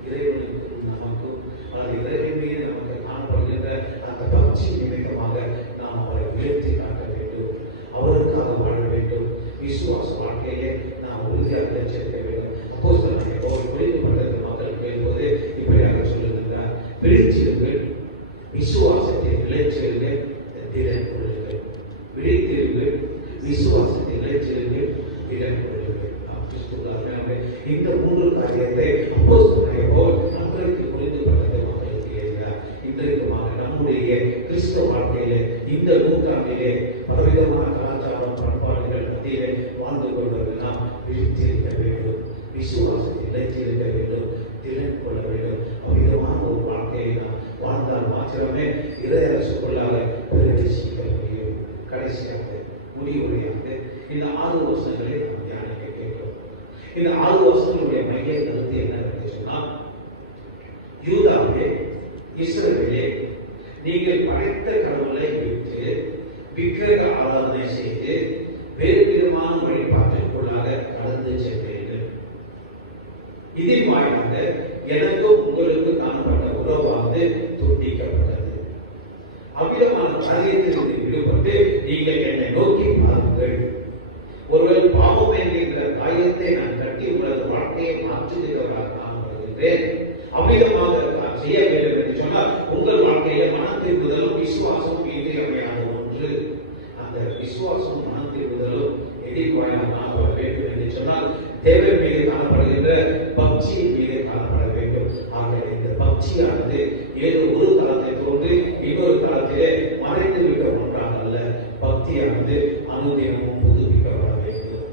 இறைவனுக்கு நமக்கும் அல்லது இறைவன் மீது நமக்கு காணப்படுகின்ற அந்த பக்தி நிமித்தமாக நாம் அவரை உயர்த்தி காட்ட வேண்டும். அவருக்காக வாழ வேண்டும். விசுவாச வாழ்க்கையிலே நாம் உறுதியாக நிலைச்சிருக்க வேண்டும். அப்போஸ்தலனாகிய பவுல் புரிந்துபட்டது மக்கள் கேட்பது இப்படியாக சொல்லுகின்றார்: விழித்திருங்கள், விசுவாசத்தில் நிலைச்சிருங்கள், திடன் கொள்ளுங்கள். விழித்திருங்கள், விசுவாசத்தில் நிலைச்சிருங்கள், திடன் கொள்ளுங்கள். இந்த 3 காரியத்தை அப்போஸ்தலனாகிய பவுல் மக்களுக்கு புரிந்துபட்டது மக்களுக்கு எழுதினார். இன்றைக்குமாக நம்முடைய கிறிஸ்தவ வாழ்க்கையிலே இந்த நூற்றாண்டிலே பலவிதமான கலாச்சாரம் பண்பாடுகள் மத்தியிலே வாழ்ந்து கொள்வதெல்லாம் விழித்திருக்க வேண்டும். விசுவாசத்தில் நிலைத்திருக்க வேண்டும், திடன் கொள்ள வேண்டும். அவ்விதமான ஒரு வாழ்க்கையை நாம் வாழ்ந்தால் மாத்திரமே இறையரசுக்குள்ளாக பிரவேசிக்க முடியும். கடைசியாக முடிவுரையாக இந்த 6 வருஷங்களை நாம் தியானிக்க கேட்டோம். இந்த 6 வருஷங்களுடைய மைய கருத்து என்ன சொன்னால், யூதாவே, இஸ்ரவேலே, நீங்கள் படைத்த கடவுளை விட்டு விக்கிரக ஆராதனை செய்து வேறு விதமான வழிபாட்டிற்குள்ளாக கடந்து சென்றீர்கள். இதன் வாயிலாக எனக்கும் உங்களுக்கு காணப்பட்ட உறவானது துண்டிக்கப்பட்டது. அவ்விதமான காரியத்திலிருந்து விடுபட்டு நீங்கள் என்னை நோக்கி பாருங்கள். ஒருவர் பாவம் என்கின்ற காயத்தை நான் கட்டி உங்களது வாழ்க்கையை மாற்றுகிறவராக காணப்படுகின்றேன். அவ்விதமாக நான் செய்ய வேண்டும் என்று சொன்னால் உங்கள் வாழ்க்கையில மனம் திரும்புதலும் விசுவாசமும் இன்றியமையாத ஒன்று. அந்த விசுவாசமும் மனம் திரும்புதலும் எதிர்வாயாக காணப்பட வேண்டும் என்று சொன்னால் தேவன் மீது காணப்படுகின்ற பக்தியின் மீது காணப்பட வேண்டும். ஆக இந்த பக்தியானது ஏதோ ஒரு காலத்தை தோன்றி இன்னொரு காலத்திலே மறைந்து விட்ட ஒன்றாக அல்ல. பக்தியானது அனுதினமும் புதுப்பிக்கப்பட வேண்டும்.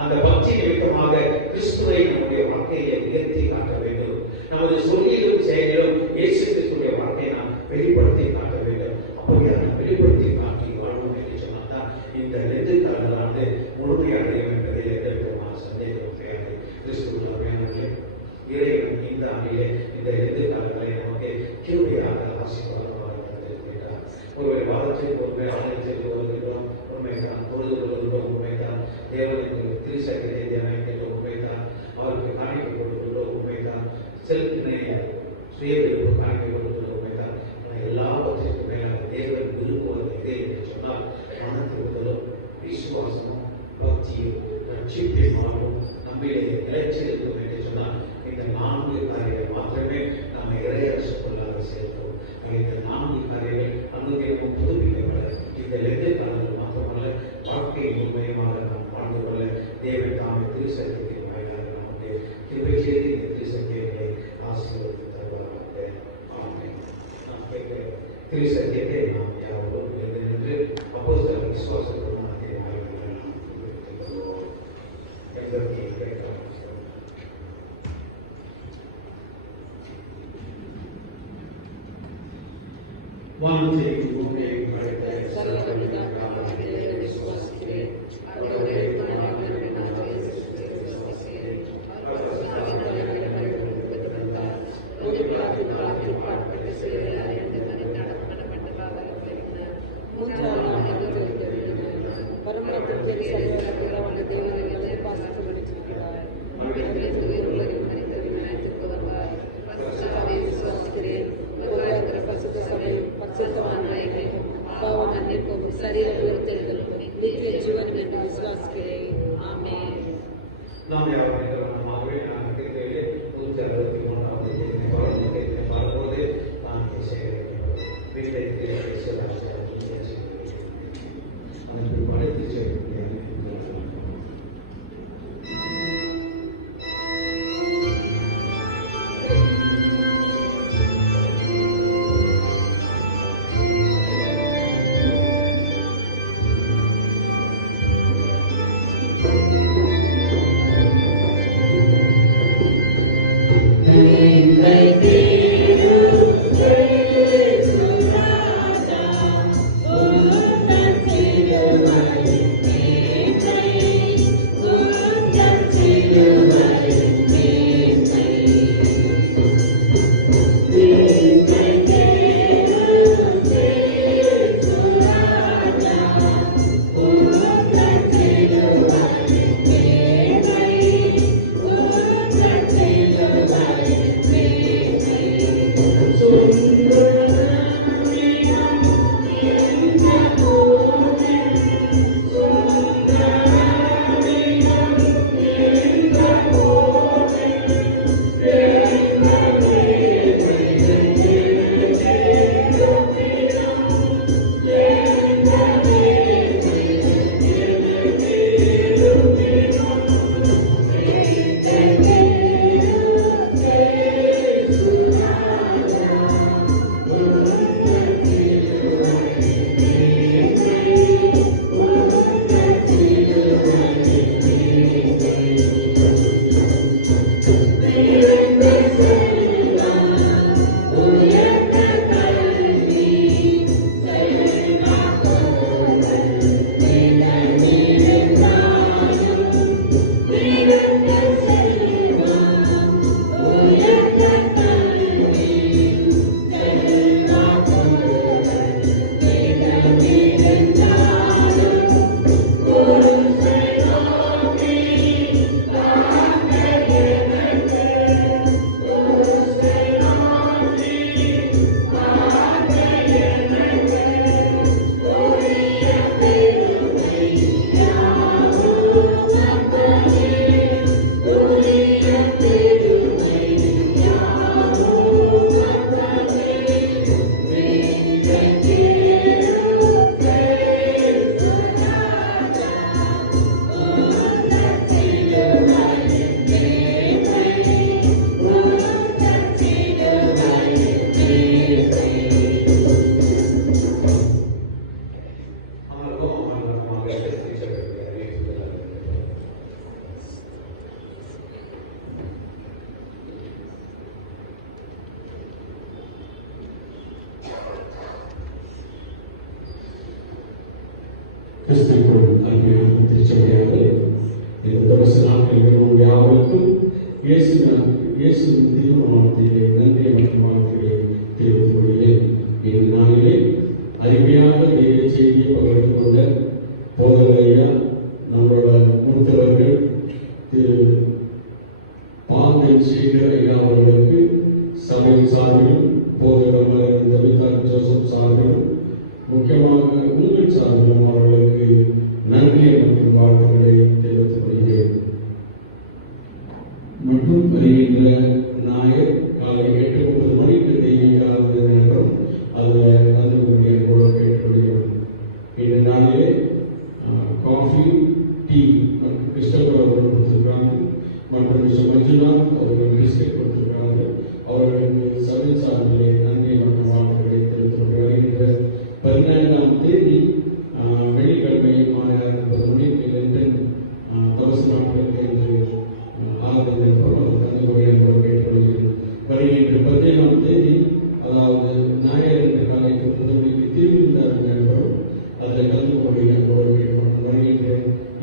அந்த பக்தி நிமித்தமாக கிறிஸ்துவை நம்முடைய வாழ்க்கையை உயர்த்தி காட்ட வேண்டும். நமது சொல்லிலும் செயலிலும் இயேசு கிறிஸ்துடைய வாழ்க்கையை நாம் வெளிப்படுத்தி காட்ட வேண்டும். அப்படியான வெளிப்படுத்தி காட்டி வாழ்வோம் என்று சொன்னால் இந்த எதிர்காலங்களானது முழுமையடையும் என்பதில் எந்த விதமான சந்தேகம் கிடையாது. கிறிஸ்துவர்களே, இறைவன் இந்த ஆண்டிலே இந்த எதிர்காலங்களை நமக்கு கிருபையாக ஆசீர்வாதமாக தந்திருக்கிறார். ஒருவேளை வாரத்திற்கு ஒருவே ஆலயத்திற்கு வருகின்றோம், உண்மைதான். பொழுது வருகின்றோம், உண்மைதான். தேவனுக்கு திருச்சபையை தியானிக்கின்ற உண்மைதான். அவருக்கு காணிக்கை கொடுக்கின்றோம், உண்மைதான். செலுத்தினைய சுய விருப்பம் காணிக்கை கொடுக்கின்ற உண்மைதான். எல்லாவற்றிற்கும் மேலாக தேவன் விரும்புவது எது என்று சொன்னால் மனத்திருந்தலும் விசுவாசமும் பக்தியும் ரட்சிப்பின் நம்மிலே நிலைச்சிருக்கும் என்று சொன்னால் இந்த 4 காரியங்கள் மாத்திரமே நாம் இறையரசுக்குள்ளாக சேர்த்தோம். இந்த 4 காரியங்கள் அனுதினமும் புதுப்பிக்கப்பட இந்த 2 காலங்கள் மாத்திரமல்ல, வாழ்க்கை உண்மையமாக நாம் வாழ்ந்து கொள்ள தேவன் தாமே திருச்சத்தியத்தின் வாயிலாக நமக்கு கிருபை செய்து இந்த திருச்சத்தியங்களை ஆசீர்வதித்து தருவாராக. ஆமென். நாம் கேட்க திருச்சத்தியத்தை நாம் யாவரும் எழுந்து அப்போஸ்தலர் விசுவாசத்துடன் அதே வாயிலாக நாம் புதுப்பித்துக் கொள்வோம். எங்களுக்கு கேட்கலாம். வானத்தை பூமியை படைத்த விசுவாசிக்கிறேன். நாம் யாரும் நான் 163வது கிறிஸ்துக்குள் அருமையான திருச்சபையாளர்களே, இந்த தபச நாட்களில் நம்முடைய யாவருக்கும் இயேசு திருநாமத்திலே நன்றி மற்றும் வாழ்த்துக்களை தெரிவித்துக் கொள்கிறேன். இந்த நாளிலே அருமையாக தெய்வ செய்தியை பகிர்ந்து கொண்ட போதகரையா, நம்மளோட மூத்தவர்கள் திரு பாந்தன் சேகர் ஐயா அவர்களுக்கு சபையின் சார்பிலும் போதகர் தவிதார் ஜோசப் சார்பிலும் முக்கியமாக உங்கள் சார்பிலும் அவர்களுக்கு நன்றி மற்றும் வாழ்த்துக்களை தெரிவித்துக் கொள்கிறேன். மற்றும் வருகின்ற ஞாயிறு காலை 8:30 மணிக்கு தெய்வீக ஆராதனை நடைபெறும். அதில் கலந்துக்கூடிய போல கேட்டுக்கொள்கிறோம். இந்த நாளிலே காஃபி, டீ மற்றும் கிறிஸ்டபர் அவர்கள் கொடுத்திருக்கிறாங்க. மற்றும் மிஸ்டர் மஞ்சுநாத் அவர்கள் பிஸ்கெட் கொடுத்திருக்கிறாங்க. அவர்களுக்கு சபை சார்பிலே நன்றி மற்றும் வாழ்த்துக்களை தெரிவித்துக் வருகின்ற 14ஆம் தேதி வெள்ளிக்கிழமை மாலை 6:30 மணிக்கு லண்டன் தபசு நாட்களுக்கு என்று ஆராதனை வருகின்ற 15ஆம் தேதி, அதாவது ஞாயிறு காலை 9 மணிக்கு திருவிழா நடைபெறும். அதில் கலந்து கொள்கின்ற வருகின்ற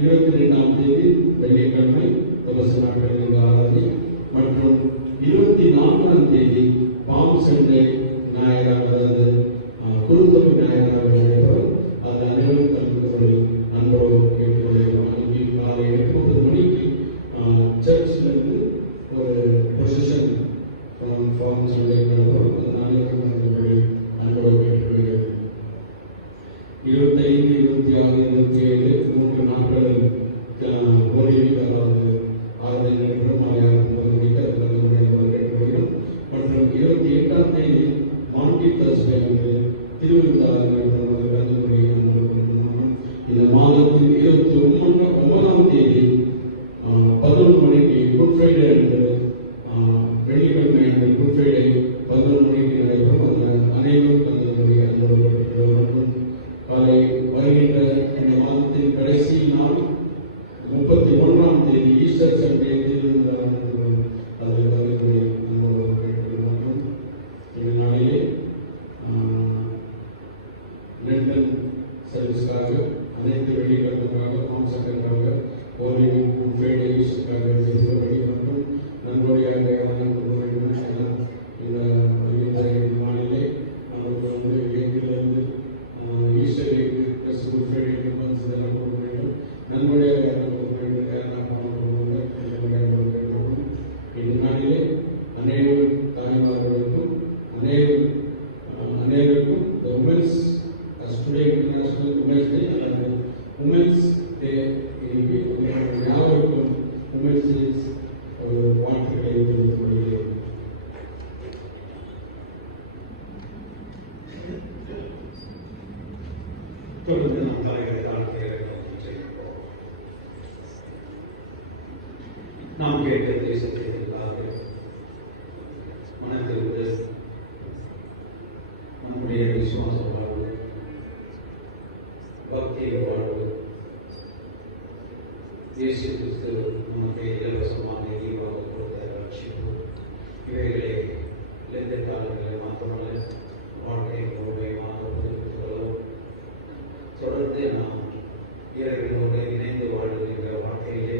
22ஆம் தேதி வெள்ளிக்கிழமை தபசு நாட்களுக்கு ஆராதனை மற்றும் 24ஆம் தேதி பாம் சண்டே ஞாயிறாக, அதாவது குருந்தொகை ஞாயிறாக நடைபெறும். அது அனைவரும் கலந்து கொள்ள அன்போடு கேட்டுக்கொள்கிறோம். அன்றைக்கு காலை 8:30 மணிக்கு சர்ச்சிலிருந்து ஒரு பொசிஷன் ஃபார்ம் சொல்லி நடைபெறும். அது அனைவரும் கலந்து கொள்ள அன்போடு கேட்டுக்கொள்கிறோம். 25, 26, 27 3 நாட்களில் ஓடிவி, அதாவது ஆராதனை நடைபெறும். மாலை 6:30 மணிக்கு அது கலந்து கொள்ள அன்போடு கேட்டுக்கொள்கிறோம். மற்றும் 28ஆம் தேதி மாண்டி தர்ஸ்டே அன்று திருவிழா நடைபெறும். கலந்து கொள்கிறோம். இந்த மாதத்தின் 29ஆம் தேதி 11 மணிக்கு குட் ஃப்ரைடே அன்று, வெள்ளிக்கிழமை அன்று குட் ஃப்ரைடே 11 மணிக்கு நடைபெறும். அதில் அனைவரும் கலந்து கொள்ள அன்போடு கேட்டுக்கொள்கிறோம். காலை வருகின்ற இந்த மாதத்தின் கடைசி நாள் 31ஆம் தேதி ஈஸ்டர் சண்டே திருவிழா நடைபெறும். அதில் கலந்து கொள்ள அன்போடு கேட்டுக்கொள்கிறோம். இந்த நாளிலே அனைவருக்கும் இந்த women's today international women's day அல்லது உமன்ஸ் டே யாவருக்கும் உமன்ஸ் ஒரு வாழ்த்துக்களை தெரிவித்துக் கொள்கிறேன். தொடர்ந்து நாம் தலைவரை வாழ்க்கையை செய்கிறோம். நாம் கேட்ட தேசத்திற்காக மனதிற்கு நம்முடைய விசுவாச வாழ்வு, பக்திய வாழ்வு, இயேசு கிறிஸ்து நமக்கு இலவசமாக ஈவாக கொடுத்த ரட்சிப்பு, இவைகளை எந்த காலங்களில் மாற்றமல்ல வாழ்க்கை முழுமையாக புதுப்பித்துள்ளோம். தொடர்ந்து நாம் இறைவனோடு இணைந்து வாழ்கின்ற வாழ்க்கையிலே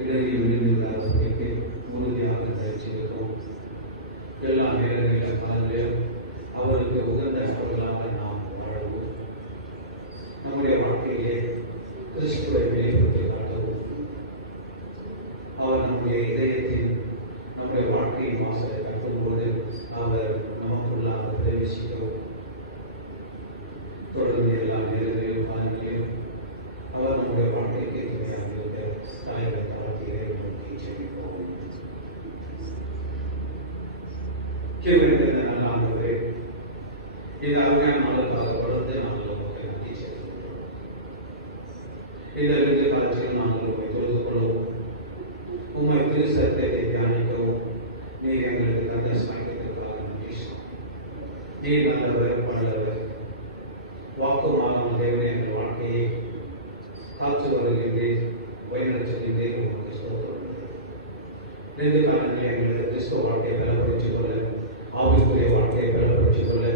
இடறி விழுந்திருந்தாருக்கு உறுதியாக தரிச்சிருக்கோம். எல்லா நேரங்களிலும் காலையிலும் அவருக்கு உகந்த நபர்களாக நாம் வாழவும், நம்முடைய வாழ்க்கையிலே கிறிஸ்துவை வெளிப்படுத்தி காட்டவும், அவர் நம்முடைய இதயத்தின் நம்முடைய வாழ்க்கையின் வாசலை கட்டும்போது அவர் நமக்குள்ளாக பிரவேசிக்கவும், தொடர்ந்து எல்லா நேரங்களிலும் காலங்களிலும் அவர் நம்முடைய வாழ்க்கைக்கு தேவையாக இருக்க தலைவரை தாழ்த்தியை நோக்கி செல்கிறோம். கிருபையுள்ள நல்ல ஆண்டவரே, இந்த அருமையான நாளுக்காக தொடர்ந்து நாங்கள் உமக்கு நன்றி செலுத்துகிறோம். இந்த இறுதி காலத்தில் நாங்கள் உண்மை தொழுது கொள்ளவும், உண்மை திருசத்தை தியானிக்கவும் நீர் எங்களுக்கு தந்த சாய்ந்ததற்காக நன்றி. நீர் நல்லவர், வல்லவர், வாக்குமானம் தேவனே, எங்கள் வாழ்க்கையை காத்து வருகின்றேன், வழிநடத்துகின்றேன். உங்களுக்கு ஸ்தோத்திரம். நெடு காலங்களில் எங்களுக்கு கிறிஸ்துவ வாழ்க்கையை பலப்படுத்திக் கொள்ள, ஆவிக்குரிய வாழ்க்கையை பலப்படுத்திக் கொள்ள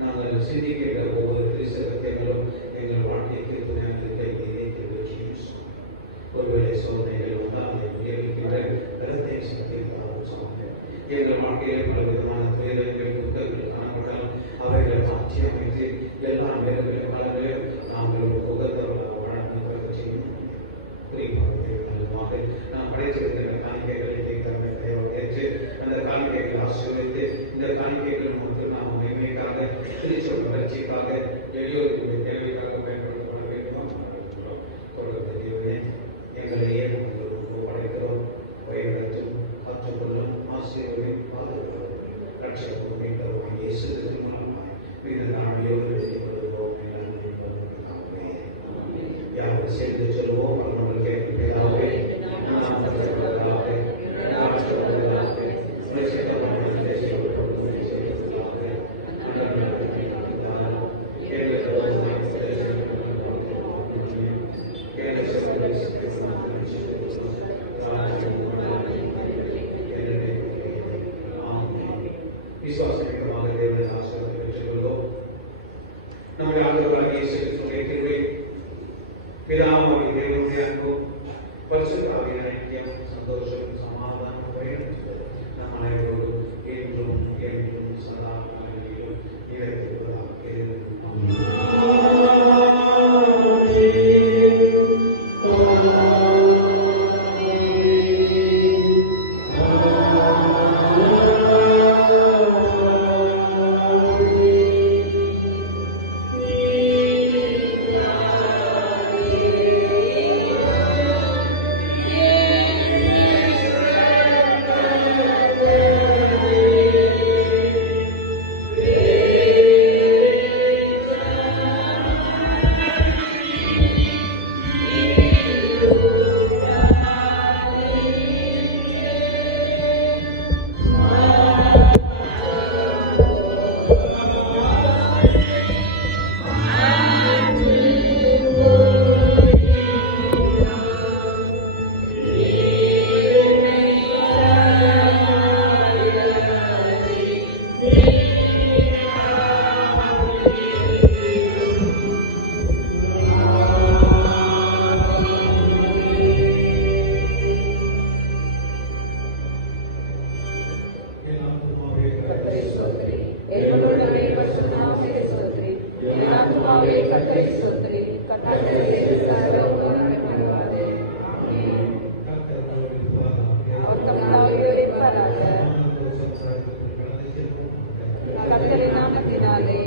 நாங்கள் சிந்திக்கின்ற ஒவ்வொரு கிறிஸ்தவத்தைகளும் எங்கள் வாழ்க்கைக்கு துணையாக ஒருவேளை சோதனைகள் வந்தால் அதை உயர்கின்ற கருத்தை சக்தியாக எங்கள் வாழ்க்கையில் பல விதமான துயரங்கள், துக்கங்கள் காணப்பட்டால் அவைகளை மாற்றி அமைத்து எல்லா நேரங்களிலும் காலங்களிலும் நாங்கள் உகந்தவர்களாக வாழ செய்யணும். குறிப்பாக நாம் படைத்திருக்கிற காணிக்கைகளை ஏற்று அந்த காணிக்கைகளை ஆசீர்வதித்து இந்த காணிக்கைகள் மட்டும் நாம் மேன்மைக்காக திருச்சொல் வளர்ச்சிக்காக எளியோருடைய தேவைக்காக பயன்படுத்தப்பட வேண்டும். தொடர்ந்து தேவையை எங்களையே நமக்கு படைக்கிறோம், வழிநடத்தும், காத்துக்கொள்ளும், ஆசீர்வதியும், பாதுகாப்பு, ரட்சகம் மீட்டவும் இயேசு திருமணமாய் மீது நாம் எழுதி கொள்வோம். யாரும் சேர்ந்து சொல்வோம். அவர்களுக்கு பிதாவே, அதை